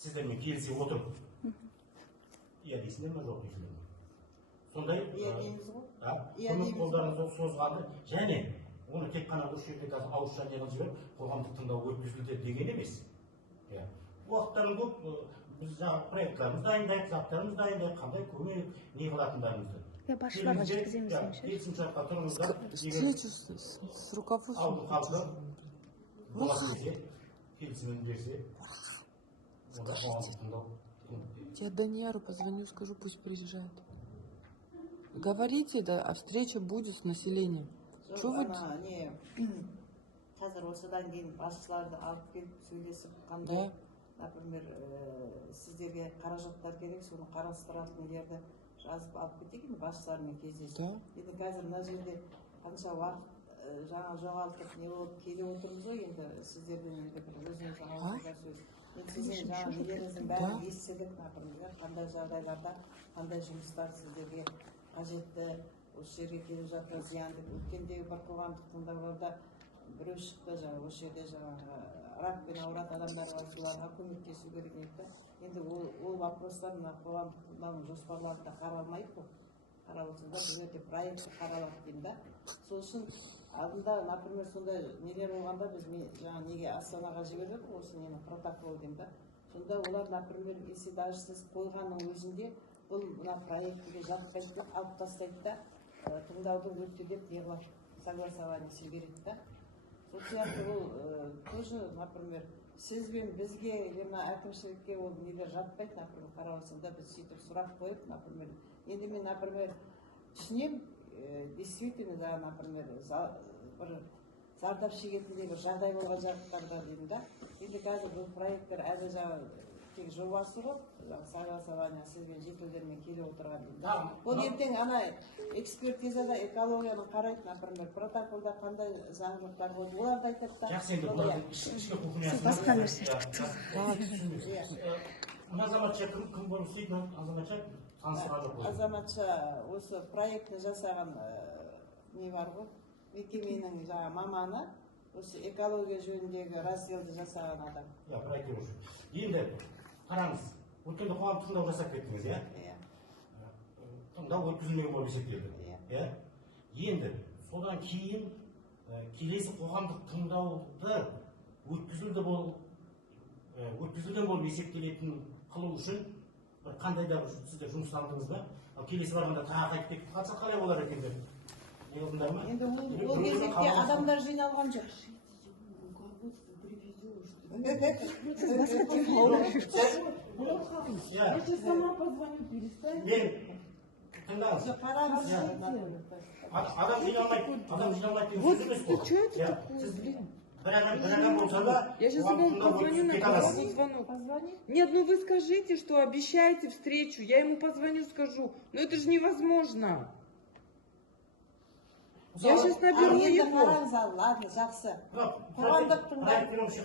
сіздермен келісе отырып, иә дейсіңдер ме, жоқ дейсіңдер ме? Сондай көмек қолдарыңызды созғанды, және оны тек қана осы жерде қазір ауызша не қылып жіберіп, қоғамдық тыңдау өткізілді деген емес. Уақыттарын көп, біз жаңағы проекттарымыз дайындайық, заттарымыз дайындайық, қандай көмек не қылатындарымызды. Басшыларға жеткіземіз. Келісімшартқа тұрыңыздар. Встречу с руководством. Ауыл халқы болады десе, келісімін берсе, онда қоғамдық тыңдау. Я Данияру позвоню, скажу, пусть приезжает. Говорите, да, а встреча будет с населением. Что вы... Қазір осыдан кейін басшыларды алып келіп сөйлесіп, қандай, например, сіздерге қаражаттар керек, соны қарастыратын жерді жазып алып кетейік, басшылармен кездесіп. Енді қазір мына жерде қанша уақыт жаңа жоғалтып не болып келе отырмыз ғой, енді сіздерден енді өзіңіз ауызға сөз. Сіздің жаңа нелеріңіздің бәрін естідік, например, қандай жағдайларда, қандай жұмыстар сіздерге қажетті, осы жерге келіп жатқан зиянды. Өткендегі бір қоғамдық тыңдауларда біреу шықты, осы жерде жаңағы ракпен ауыратын адамдар бар, соларға көмектесу керек еді. Енді ол вопростар мына қоғамдық тыңдаудың жоспарларында қаралмайды ғой. Қарап отырсаңдар, бұл жерде проекті қаралады деймін да. Сол үшін алдында, например, сондай нелер болғанда біз жаңа неге Астанаға жібердік, осы нені протокол деймін да. Сонда олар, например, если даже сіз қойғанның өзінде бұл мына проектіге жатпайды деп алып тастайды да, тыңдаудың өтті деп не қылып согласование жібереді да. Сол сияқты ол тоже, например, сіз бен бізге, әкімшілікке ол нелер жатпайды, например, қарап отырсаңда біз сөйтіп сұрақ қойып, например, енді мен, например, түсінем, действительно, да, например, бір зардап шегетіндей бір жағдай болған жағдайларда деймін да. Енді қазір бұл проекттер әлі жаңағы тек жобасы ғой, согласование сізбен жетілдермен келе отырған деймін. Ол ертең ана экспертизада экологияны қарайды, например, протоколда қандай заңдылықтар болды, оларды айтады да. Жақсы, енді бұлардың ішкі кухнясында. Басқа нәрсе. Азаматша кім болып істейтін азаматша таныстырған жоқ. Азаматша осы проектті жасаған не бар ғой, мекеменің жаңа маманы, осы экология жөніндегі разделді жасаған адам. Проекті уже. Енді қараңыз, өткенде қоғамдық тыңдау жасап кеттіңіз, иә? Тыңдау өткізілмеген болып есептелді. Енді содан кейін келесі қоғамдық тыңдауды өткізілген болып есептелетін қылу үшін қандай да бір сіздер жұмыстандыңыз ба? Келесі барғанда тағы қайтып қатса қалай болар екен деп не қылдыңдар ма? Енді ол кезекте адамдар жиналған жоқ. Я тебе сама позвоню, перестань. Тыңдаңыз. Қараңыз. Адам жиналмайды деген сөз емес қой. бір болса да, Я сейчас вам позвоню на кете аласыз. телефон звонок. Нет, ну вы скажите, что обещаете встречу. Я ему позвоню, скажу. Но это же невозможно. Я сейчас наберу Енді его. қараңыз ал, ладно, жақсы. Қоғамдықтың да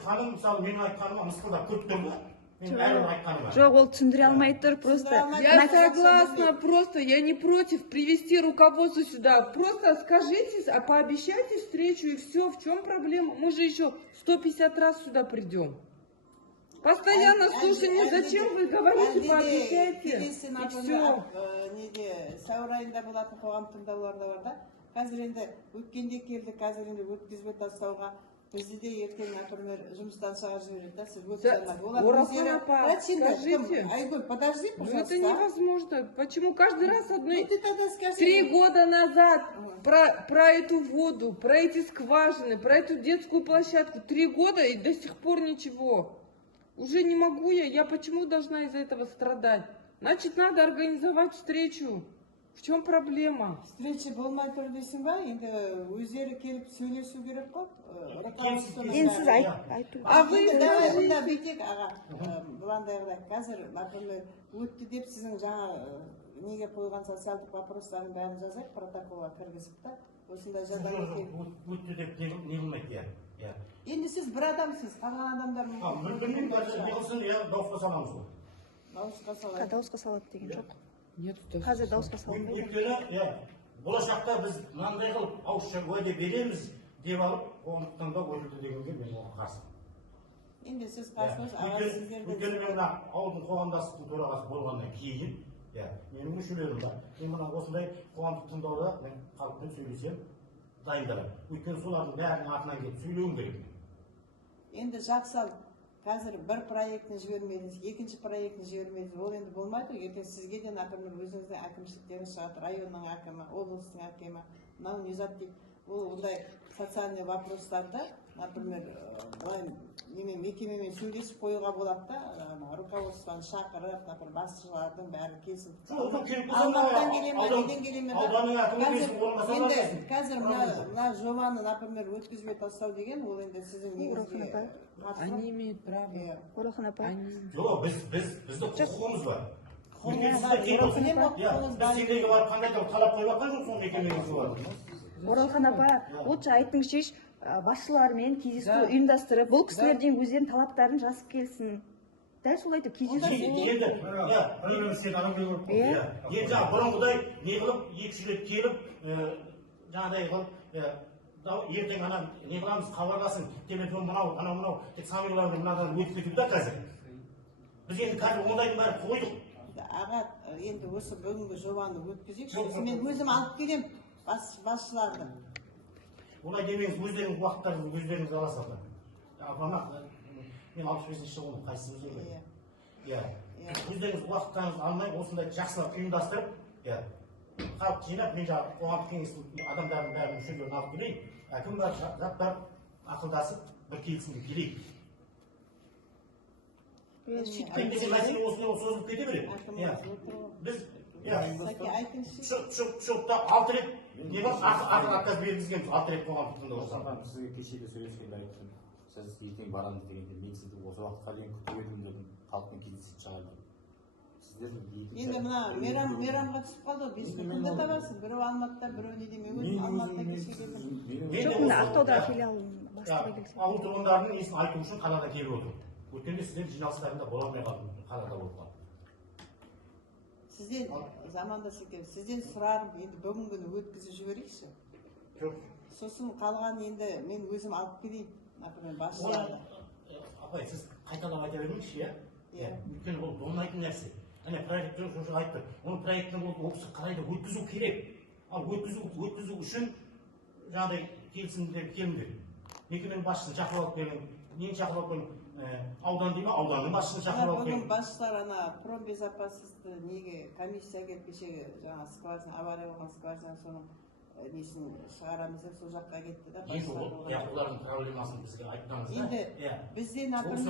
Ханым, мысалы, менің айтқаныма мысқылдап көріп тұр ма? Мен әрі айтқаныма. Жоқ, ол түсіндіре алмай тұр, просто Я согласна, просто я не против привести руководство сюда. Просто скажите, пообещайте встречу и все. В чем проблема? Мы же еще 150 раз сюда придем. Постоянно слушай, зачем вы говорите, пообещайте. И все. неде сәуір айында болатын қоғам тыңдаулар да бар да. Қазір енді өткенде келді, қазір енді өткізбей тастауға бізді де ертең, например, жұмыстан шығарып жібереді да, сіз өткізе алмайды. Оралхан апа, скажите. Айгүл, подожди, Ну, пожалуйста. это невозможно. Почему каждый раз одной... Ну, ты тогда скажи. 3 года назад про эту воду, про эти скважины, про эту детскую площадку. 3 года и до сих пор ничего. Уже не могу я почему должна из-за этого страдать? Значит, надо организовать встречу. В чем проблема? Встреча болмай тұр дейсің ба? Енді өздері келіп сөйлесу керек қой. енді сіз айту. А вы давай скажите. мында бүйтек аға. Бұландағыдай қазір, например, өтті деп сіздің жаңа неге қойған социалдық вопростардың бәрін жазайық, протоколға кіргізіп та. Осындай жағдай екен. Өтті деп не қылмайды, иә. Енді сіз бір адамсыз, қалған адамдар Мүмкін не қылсын, дауысқа саламыз ғой. дауысқа салайық. Дауысқа салады деген жоқ. Нет, Қазір дауысқа салады. Өйткені, болашақта біз мынандай қылып ауызша уәде береміз деп алып, қоғамдықтан да өтілді дегенге мен оған қарсымын. Енді сіз қарсыңыз, аға сіздерді... Өйткені мен ауылдың қоғамдастықтың төрағасы болғаннан кейін, менің мүшелерім бар. Мен мына осындай қоғамдық тыңдауда мен халықпен сөйлесем, дайындаламын. Өйткені солардың бәрінің артынан келіп сөйлеуім керек. Енді жақсал, қазір бір проектіні жібермедіңіз, екінші проектіні жібермедіңіз, ол енді болмайды. Ертең сізге де, например, өзіңіздің әкімшіліктеріңіз шығады, районның әкімі, облыстың әкімі, мынау не зат дейді. Ол ондай социальный вопростарды, например, мекемемен сөйлесіп қоюға болады да, руководствоны шақырып, например, басшылардың бәрі келсін. Алматтан келеме, неден келеме. Қазір мына жобаны, например, өткізбей тастау деген, ол енді сіздің негізге... Они имеют право. Оралхан апа. Жоқ, бізді құқығымыз бар. Біз сендерге барып қандай талап қойып жатқан жоқ, сол мекемеге соларды. Оралхан апа, лучше айтыңызшы, басшылармен кездесу ұйымдастырып, бұл кісілерден өздерінің талаптарын жазып келсін. Дәл солай деп кездесу. Енді бұрынғыдай не қылып, екінші рет келіп, жаңағыдай қылып, ертең ана не қыламыз, хабарласын, телефон мынау, тек самырлардың мынадан өтіп кетіп да қазір. Біз енді қазір ондайдың бәрін қойдық. Аға, енді осы бүгінгі жобаны өткізейік. Мен өзім алып келем басшыларды. Олай демеңіз, өздеріңіз уақыттарыңыз өздеріңіз аласыздар. Мен 65-ші жылғы қайсысы өзім. Өздеріңіз уақыттарыңызды алмай, осындай жақсылап ұйымдастырып, халық жинап, мен жаңағы қоғамдық кеңестің адамдардың бәрін мүшелерін алып келейін. Әкім бар, жаттар ақылдасып, бір келісімге келейік. Әйтпесе мәселе осындай созылып кете береді. Біз шоқта 6 рет не бар, отказ бергізгенбіз, 6 рет қоғамдық тыңдауда. Сізге кеше де сөйлескенде айттым. Сіз ертең барамыз дегенде, мен сізді осы уақытқа дейін күтіп едім дедім, халықпен кездесіп шығардым. Енді мына мейрамға түсіп қалды, 5 күнде табасыз. Біреу Алматыда, біреу неде, мен өзім Алматыда кеше келдім. Жоқ, мына Ақтауда филиалын бастығы келсе. Ауыл тұрғындарының несін айту үшін қалада келіп отыр. Өткенде сіздер жиналыстарында бола алмай қалдым, қалада болып қалды. Сізден замандас екен, сізден сұрарым, енді бүгінгі күні өткізіп жіберейікші. Жоқ. Сосын қалған енді мен өзім алып келейін, например, басшыларды. Апай, сіз қайталап айта бермейікші, өйткені бұл болмайтын нәрсе. Әне проекттің жошы айтты, оның проекттің ол кісі қалайда өткізу керек. Ал өткізу үшін жаңағыдай келісімдер келіңдер. Мекеменің басшысын шақырып алып келің, нені шақырып алып келің, аудан дейма, ауданның басшысын шақырып алып келің. Бүгін басшылар ана промбезопасностьті неге комиссия келіп кешегі жаңа скважина, авария болған скважина соның несін шығарамыз деп сол жаққа кетті да. Олардың проблемасын бізге айтпаңыз да. Енді бізде, например, біз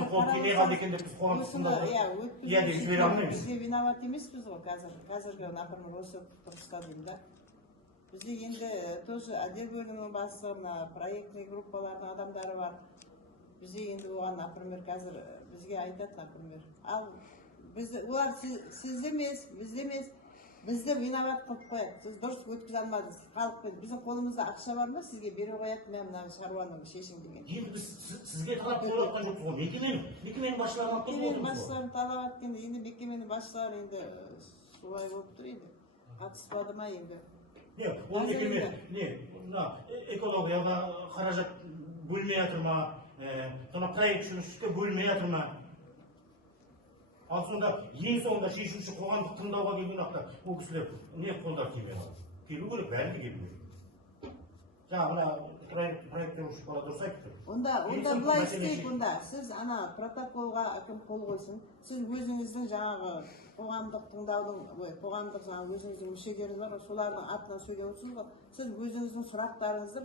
бізге виноват емеспіз ғой қазіргі, например, осы тұрғыста деймін да. Бізде виноват емеспіз ғой қазіргі, например, осы тұрғыста деймін да. Бізде виноват емеспіз ғой қазіргі, например, осы тұрғыста деймін да. Бізде виноват емеспіз ғой қазіргі, например, осы тұрғыста деймін да. Бізде виноват емеспіз ғой қазіргі, например, осы бізде енді тоже отдел бөлімінің бастығы, мына проектный группалардың адамдары бар. Бізде енді оған, например, қазір бізге айтады, например, ал олар сіз емес, бізде емес, бізді виноват қылып қояды. Сіз дұрыс өткізе алмадыңыз, халықпен. Біздің қолымызда ақша бар ма, сізге бере қояды, мен мына шаруаның шешін деген. Енді біз сізге талап қойып жатқан жоқпыз ғой. Мекеменің басшыларын алып тұрып Мекеменің басшыларын талап еткенде, енді мекеменің басшылары енді солай болып тұр енді. Қатыспады ма енді? Ол мекеме мына экологияға қаражат бөлмей жатыр ма, мына проект жүргізуге бөлмей жатыр ма? Ал сонда ең соңында шешуші қоғамдық тыңдауға келген уақытта ол кісілер не қолдар келмей қалады? Келу керек, бәрі де келу керек. Жаңа мына проекттер бала дұрыс айтты. Онда былай істейік, онда сіз ана протоколға кім қол қойсын, сіз өзіңіздің жаңағы қоғамдық тыңдаудың, қоғамдық жаңағы өзіңіздің мүшелеріңіз бар, солардың атынан сөйлеп отырсыз ғой. Сіз өзіңіздің сұрақтарыңызды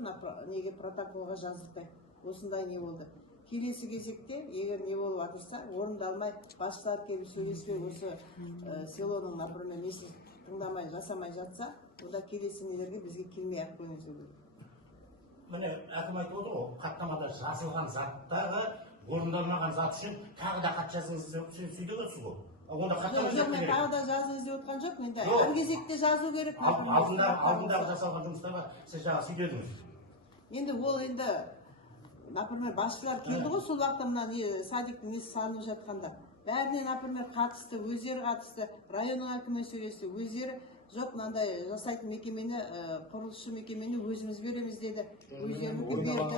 неге протоколға жаздыртайық. Осындай не болды. Келесі кезекте, егер не болып жатырса, орындалмай, басшылар келіп сөйлеспей, осы селоның, например, несін тыңдамай, жасамай жатса, онда келесі нелерге бізге келмей ақ қойыңыз деп. Міне әкім айтып отыр ғой, хаттамада жазылған заттағы орындалмаған зат үшін тағы да хат жазыңыз деп сөйтіп отырсыз ғой. Онда хаттама жоқ, мен тағы да жазыңыз деп отқан жоқ, мен әр кезекте жазу керек. Алдындағы жасалған жұмыстарға сіз жаңа сөйтедіңіз. Енді ол енді, например, басшылар келді ғой, сол уақытта мына садиктің несі салынып жатқанда. Бәріне, например, қатысты, өздері қатысты, районның әкімімен сөйлесті, өздері жоқ, мынандай жасайтын мекемені, құрылысшы мекемені өзіміз береміз деді. Өздерінікі берді.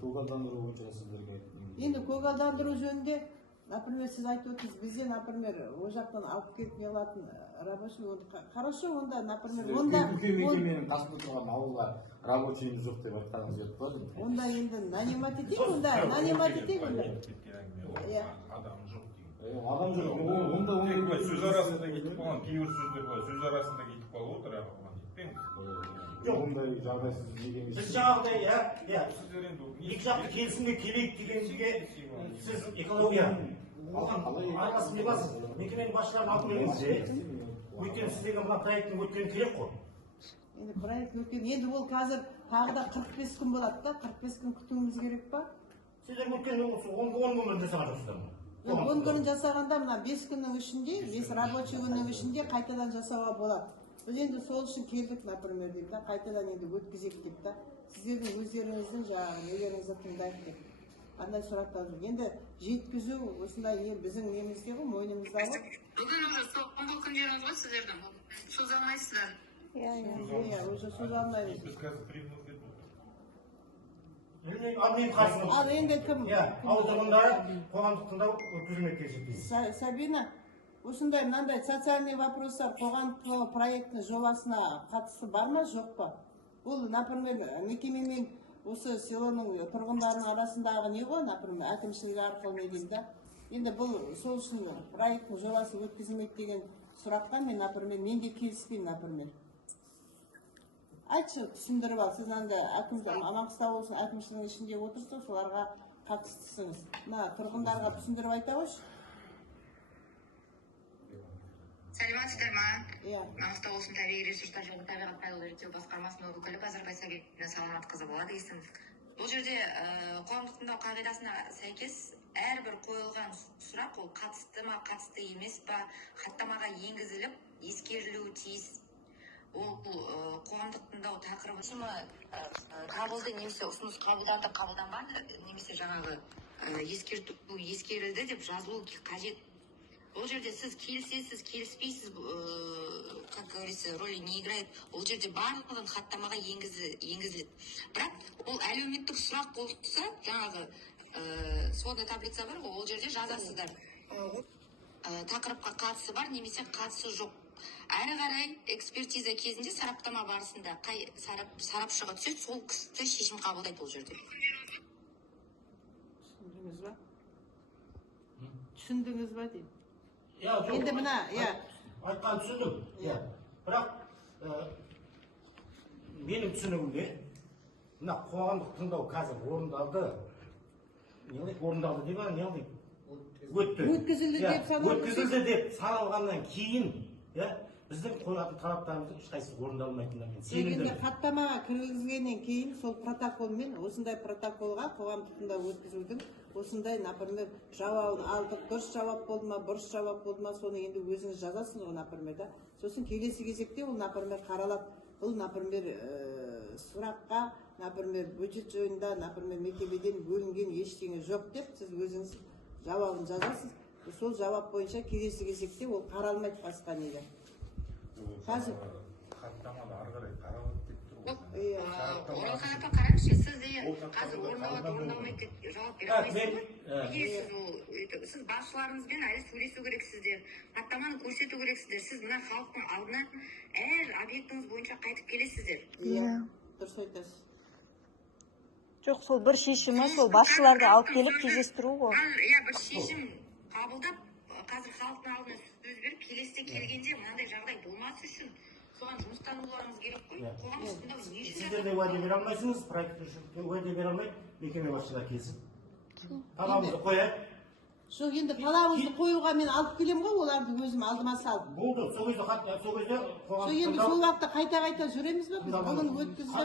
Көгалдандыру бойынша сіздерге. Енді көгалдандыру жөнінде, например, сіз айтып отырсыз, бізде, например, ол жақтан алып келіп не алатын рабочий, хорошо, онда, например, онда мекеменің қасында тұрған ауылға рабочийіміз жоқ деп айтқаныңыз келіп тұрады. Онда енді нанимать етейік, онда нанимать етейік, онда. Адам жоқ деген. Адам жоқ. Онда сөз арасында кетіп қалған, кейбір сөздер бар, сөз арасында кетіп қалып отыр, оған кетпеңіз. ондай жағдайсыз неге емес. Біз жаңағыдай, екі жақты келісімге келейік дегенге сіз экология арқасын не басыз, мекеменің басшыларын алып келіңіз. Өйткені сіздегі мына проекттің өткені керек қой. Енді проект өткен, енді ол қазір тағы да 45 күн болады да, 45 күн күтуіміз керек па? Сіздер өткен 10 күн жасаған жоқсыздар ма? 10 күн жасағанда мына 5 күннің ішінде, 5 рабочий күннің ішінде қайтадан жасауға болады. Біз енді сол үшін келдік, например, деп та, қайтадан енді өткізек деп та, сіздердің өздеріңіздің жаңағы нелеріңізді тыңдайық деп. Қандай сұрақтар жүр. Енді жеткізу осындай біздің немізде ғой, мойнымызда ғой. Бүгін уже соңғы күндеріңіз ғой сіздердің. Соза алмайсыздар. Иә, уже соза алмаймыз. Біз қазір 3 минут кетіп Ал мен қарсымын. Ал енді кім? Ауыл тұрғындары қоғамдық тыңдау өткізілмек кезектейсіз. Сабина, осындай мынандай социальный вопростар қоғамдық проекттің жобасына қатысы бар ма, жоқ па? Бұл, например, мекемемен осы селоның тұрғындарының арасындағы не ғой, например, әкімшілігі арқылы не дейді да. Енді бұл сол үшін проекттің жобасы өткізілмек деген сұраққа мен, например, мен де келіспеймін, например. Айтшы, түсіндіріп ал, сіз Маңғыстау облысының әкімшілігінің ішінде отырсыз, соларға қатыстысыңыз. Тұрғындарға түсіндіріп айта қойшы. Сәлеметсіздер ма? Иә. Маңғыстау облысының табиғи ресурстар және табиғат пайдалы реттеу басқармасының өкілі Базарбай Сабина Саламатқызы болады есіміз. Бұл жерде қоғамдық тыңдау қағидасына сәйкес әрбір қойылған сұрақ ол қатысты ма, қатысты емес па, хаттамаға енгізіліп, ескерілуі тиіс. Ол қоғамдық тыңдау тақырыбы қабылды немесе ұсыныс қабылданбады немесе жаңағы ескерілді деп жазылу қажет. Ол жерде сіз келісесіз, келіспейсіз, как говорится, роли не играет. Ол жерде барлығын хаттамаға енгізіледі. Бірақ ол әлеуметтік сұрақ болса, жаңағы сводная таблица бар ғой, ол жерде жазасыздар. Тақырыпқа қатысы бар немесе қатысы жоқ. Әрі қарай экспертиза кезінде сараптама барысында қай сарапшыға түседі, сол кісі шешім қабылдайды бұл жерде. Түсіндіңіз ба? Түсіндіңіз ба дейді. Енді мына, айтқан түсіндім. Бірақ менің түсінігімде мына қоғамдық тыңдау қазір орындалды. Орындалды деп не өтті. Өткізілді деп саналғаннан саналғаннан кейін біздің қойатын талаптарымыздың ешқайсысы орындалмайтынына мен енді сенімдімін. хаттамаға кіргізгеннен кейін сол протоколмен осындай протоколға қоғамдық тыңдау өткізудің осындай, например, жауабын алдық, дұрыс жауап болды ма, бұрыс жауап болды ма, соны енді өзіңіз жазасыз ғой, например, да. Сосын келесі кезекте ол, например, қаралап, бұл, например, сұраққа, например, бюджет жайында, например, мекемеден бөлінген ештеңе жоқ деп, сіз өзіңіз жауабын жазасыз. Сол жауап бойынша келесі кезекте ол қаралмайды басқа неге. Қазір хаттаманы ары қарай қаралып кетіп тұр ғой. Оралхан апа қараңызшы, сіз деген қазір орындалады орындалмайды деп жауап бере алмайсыз ғой. Неге сіз басшыларыңызбен әлі сөйлесу керексіздер, хаттаманы көрсету керексіздер. Сіз мына халықтың алдына әр объектіңіз бойынша қайтып келесіздер. дұрыс айтасыз. Жоқ, сол бір шешімі, сол басшыларды алып келіп кездестіру ғой. Иә, бір шешім қабылдап, қазір халықтың алдына сөз беріп, келесі келгенде мынандай жағдай болмас үшін соған жұмыстануларыңыз керек қой. Қоғамдық тыңдау не үшін Сіздер де уәде бере алмайсыңыз, проект үшін уәде бере алмайды, мекеме басшылары келсін. Талабымызды қояйық. Жоқ, енді талабыңызды қоюға мен алып келем ғой, оларды өзім алдыма салып. Болды, сол кезде Сол енді сол уақытта қайта жүреміз бе? Біз бүгін өткізіп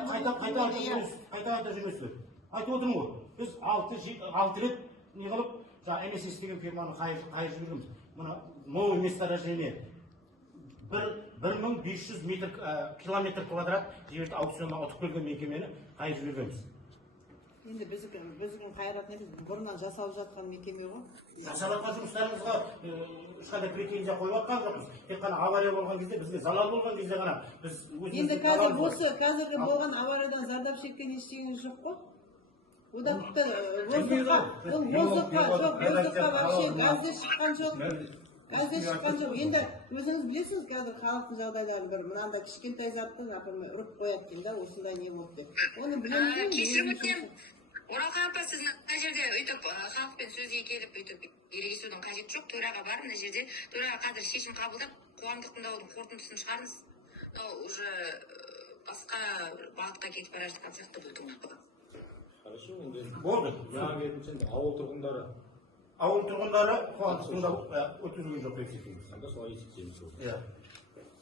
қайта жүрмесіз. Айтып отырмын ғой, біз 6 рет не қылып, МСС деген фирманы қайыр жібергенбіз. Мына новый месторождение 1500 километр квадрат жерді аукционға ұтып келген мекемені қайыр жібергенбіз. енді біздің қайрат не бұрыннан жасалып жатқан мекеме ғой. Жасалып жатқан жұмыстарымызға ешқандай претензия қойып жатқан жоқпыз. Тек қана авария болған кезде, бізге залал болған кезде ғана біз енді қазіргі болған авариядан зардап шеккен ештеңе жоқ қой. Одан воздухқа вообще газдер шыққан жоқ. Енді өзіңіз білесіз, қазір халықтың жағдайлары бір мынандай кішкентай затты, например, ұрып қояды деймін да, осындай не болды деп. Оны білеміз. Кешірім өтінемін. Оралхан апа, сіз мына жерде өйтіп халықпен сөзге келіп өйтіп ерегесудің қажеті жоқ. Төраға бар, мына жерде төраға қазір шешім қабылдап, қоғамдық тыңдаудың қорытындысын шығарыңыз. Уже басқа бағытқа кетіп бара жатқан сияқты бұл тыңдау. Хорошо, енді болды. жаңа кетінші ауыл тұрғындары қоғамдық тыңдау өткізілген жоқ деп есептейміз. сонда солай есептейміз. Иә.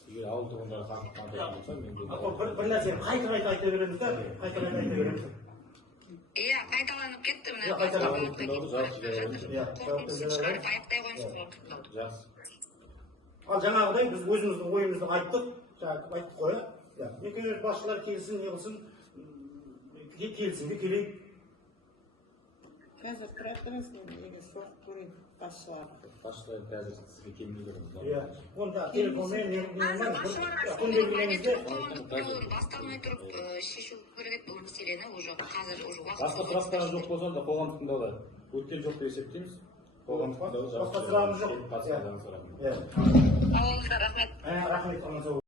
Егер ауыл тұрғындары қандай болса, мен де бір нәрсені қайта айта береміз да, айта береміз. Иә, қайталанып кетті мына. Аяқтай қойыңыз. жақсы. Ал жаңағыдай біз өзіміздің ойымызды айттық қой. Мекеме басшылары келсін, не қылсын, келсінге келейік. Қазір тұрады тұрасың, егер соғып көрейін басшыларды. Басшылар қазір сізге келмейді. Иә, онда телефонмен басталмай тұрып шешу керек бұл мәселені уже қазір уже уақыт. Басқа сұрақтарыңыз жоқ болса, онда қоғамдық тыңдауда өткен жоқ деп есептейміз. Қоғамдық тыңдауда басқа сұрағымыз жоқ. қатысқандарыңызға рахмет. Иә. Алыңызға рахмет. Рахмет.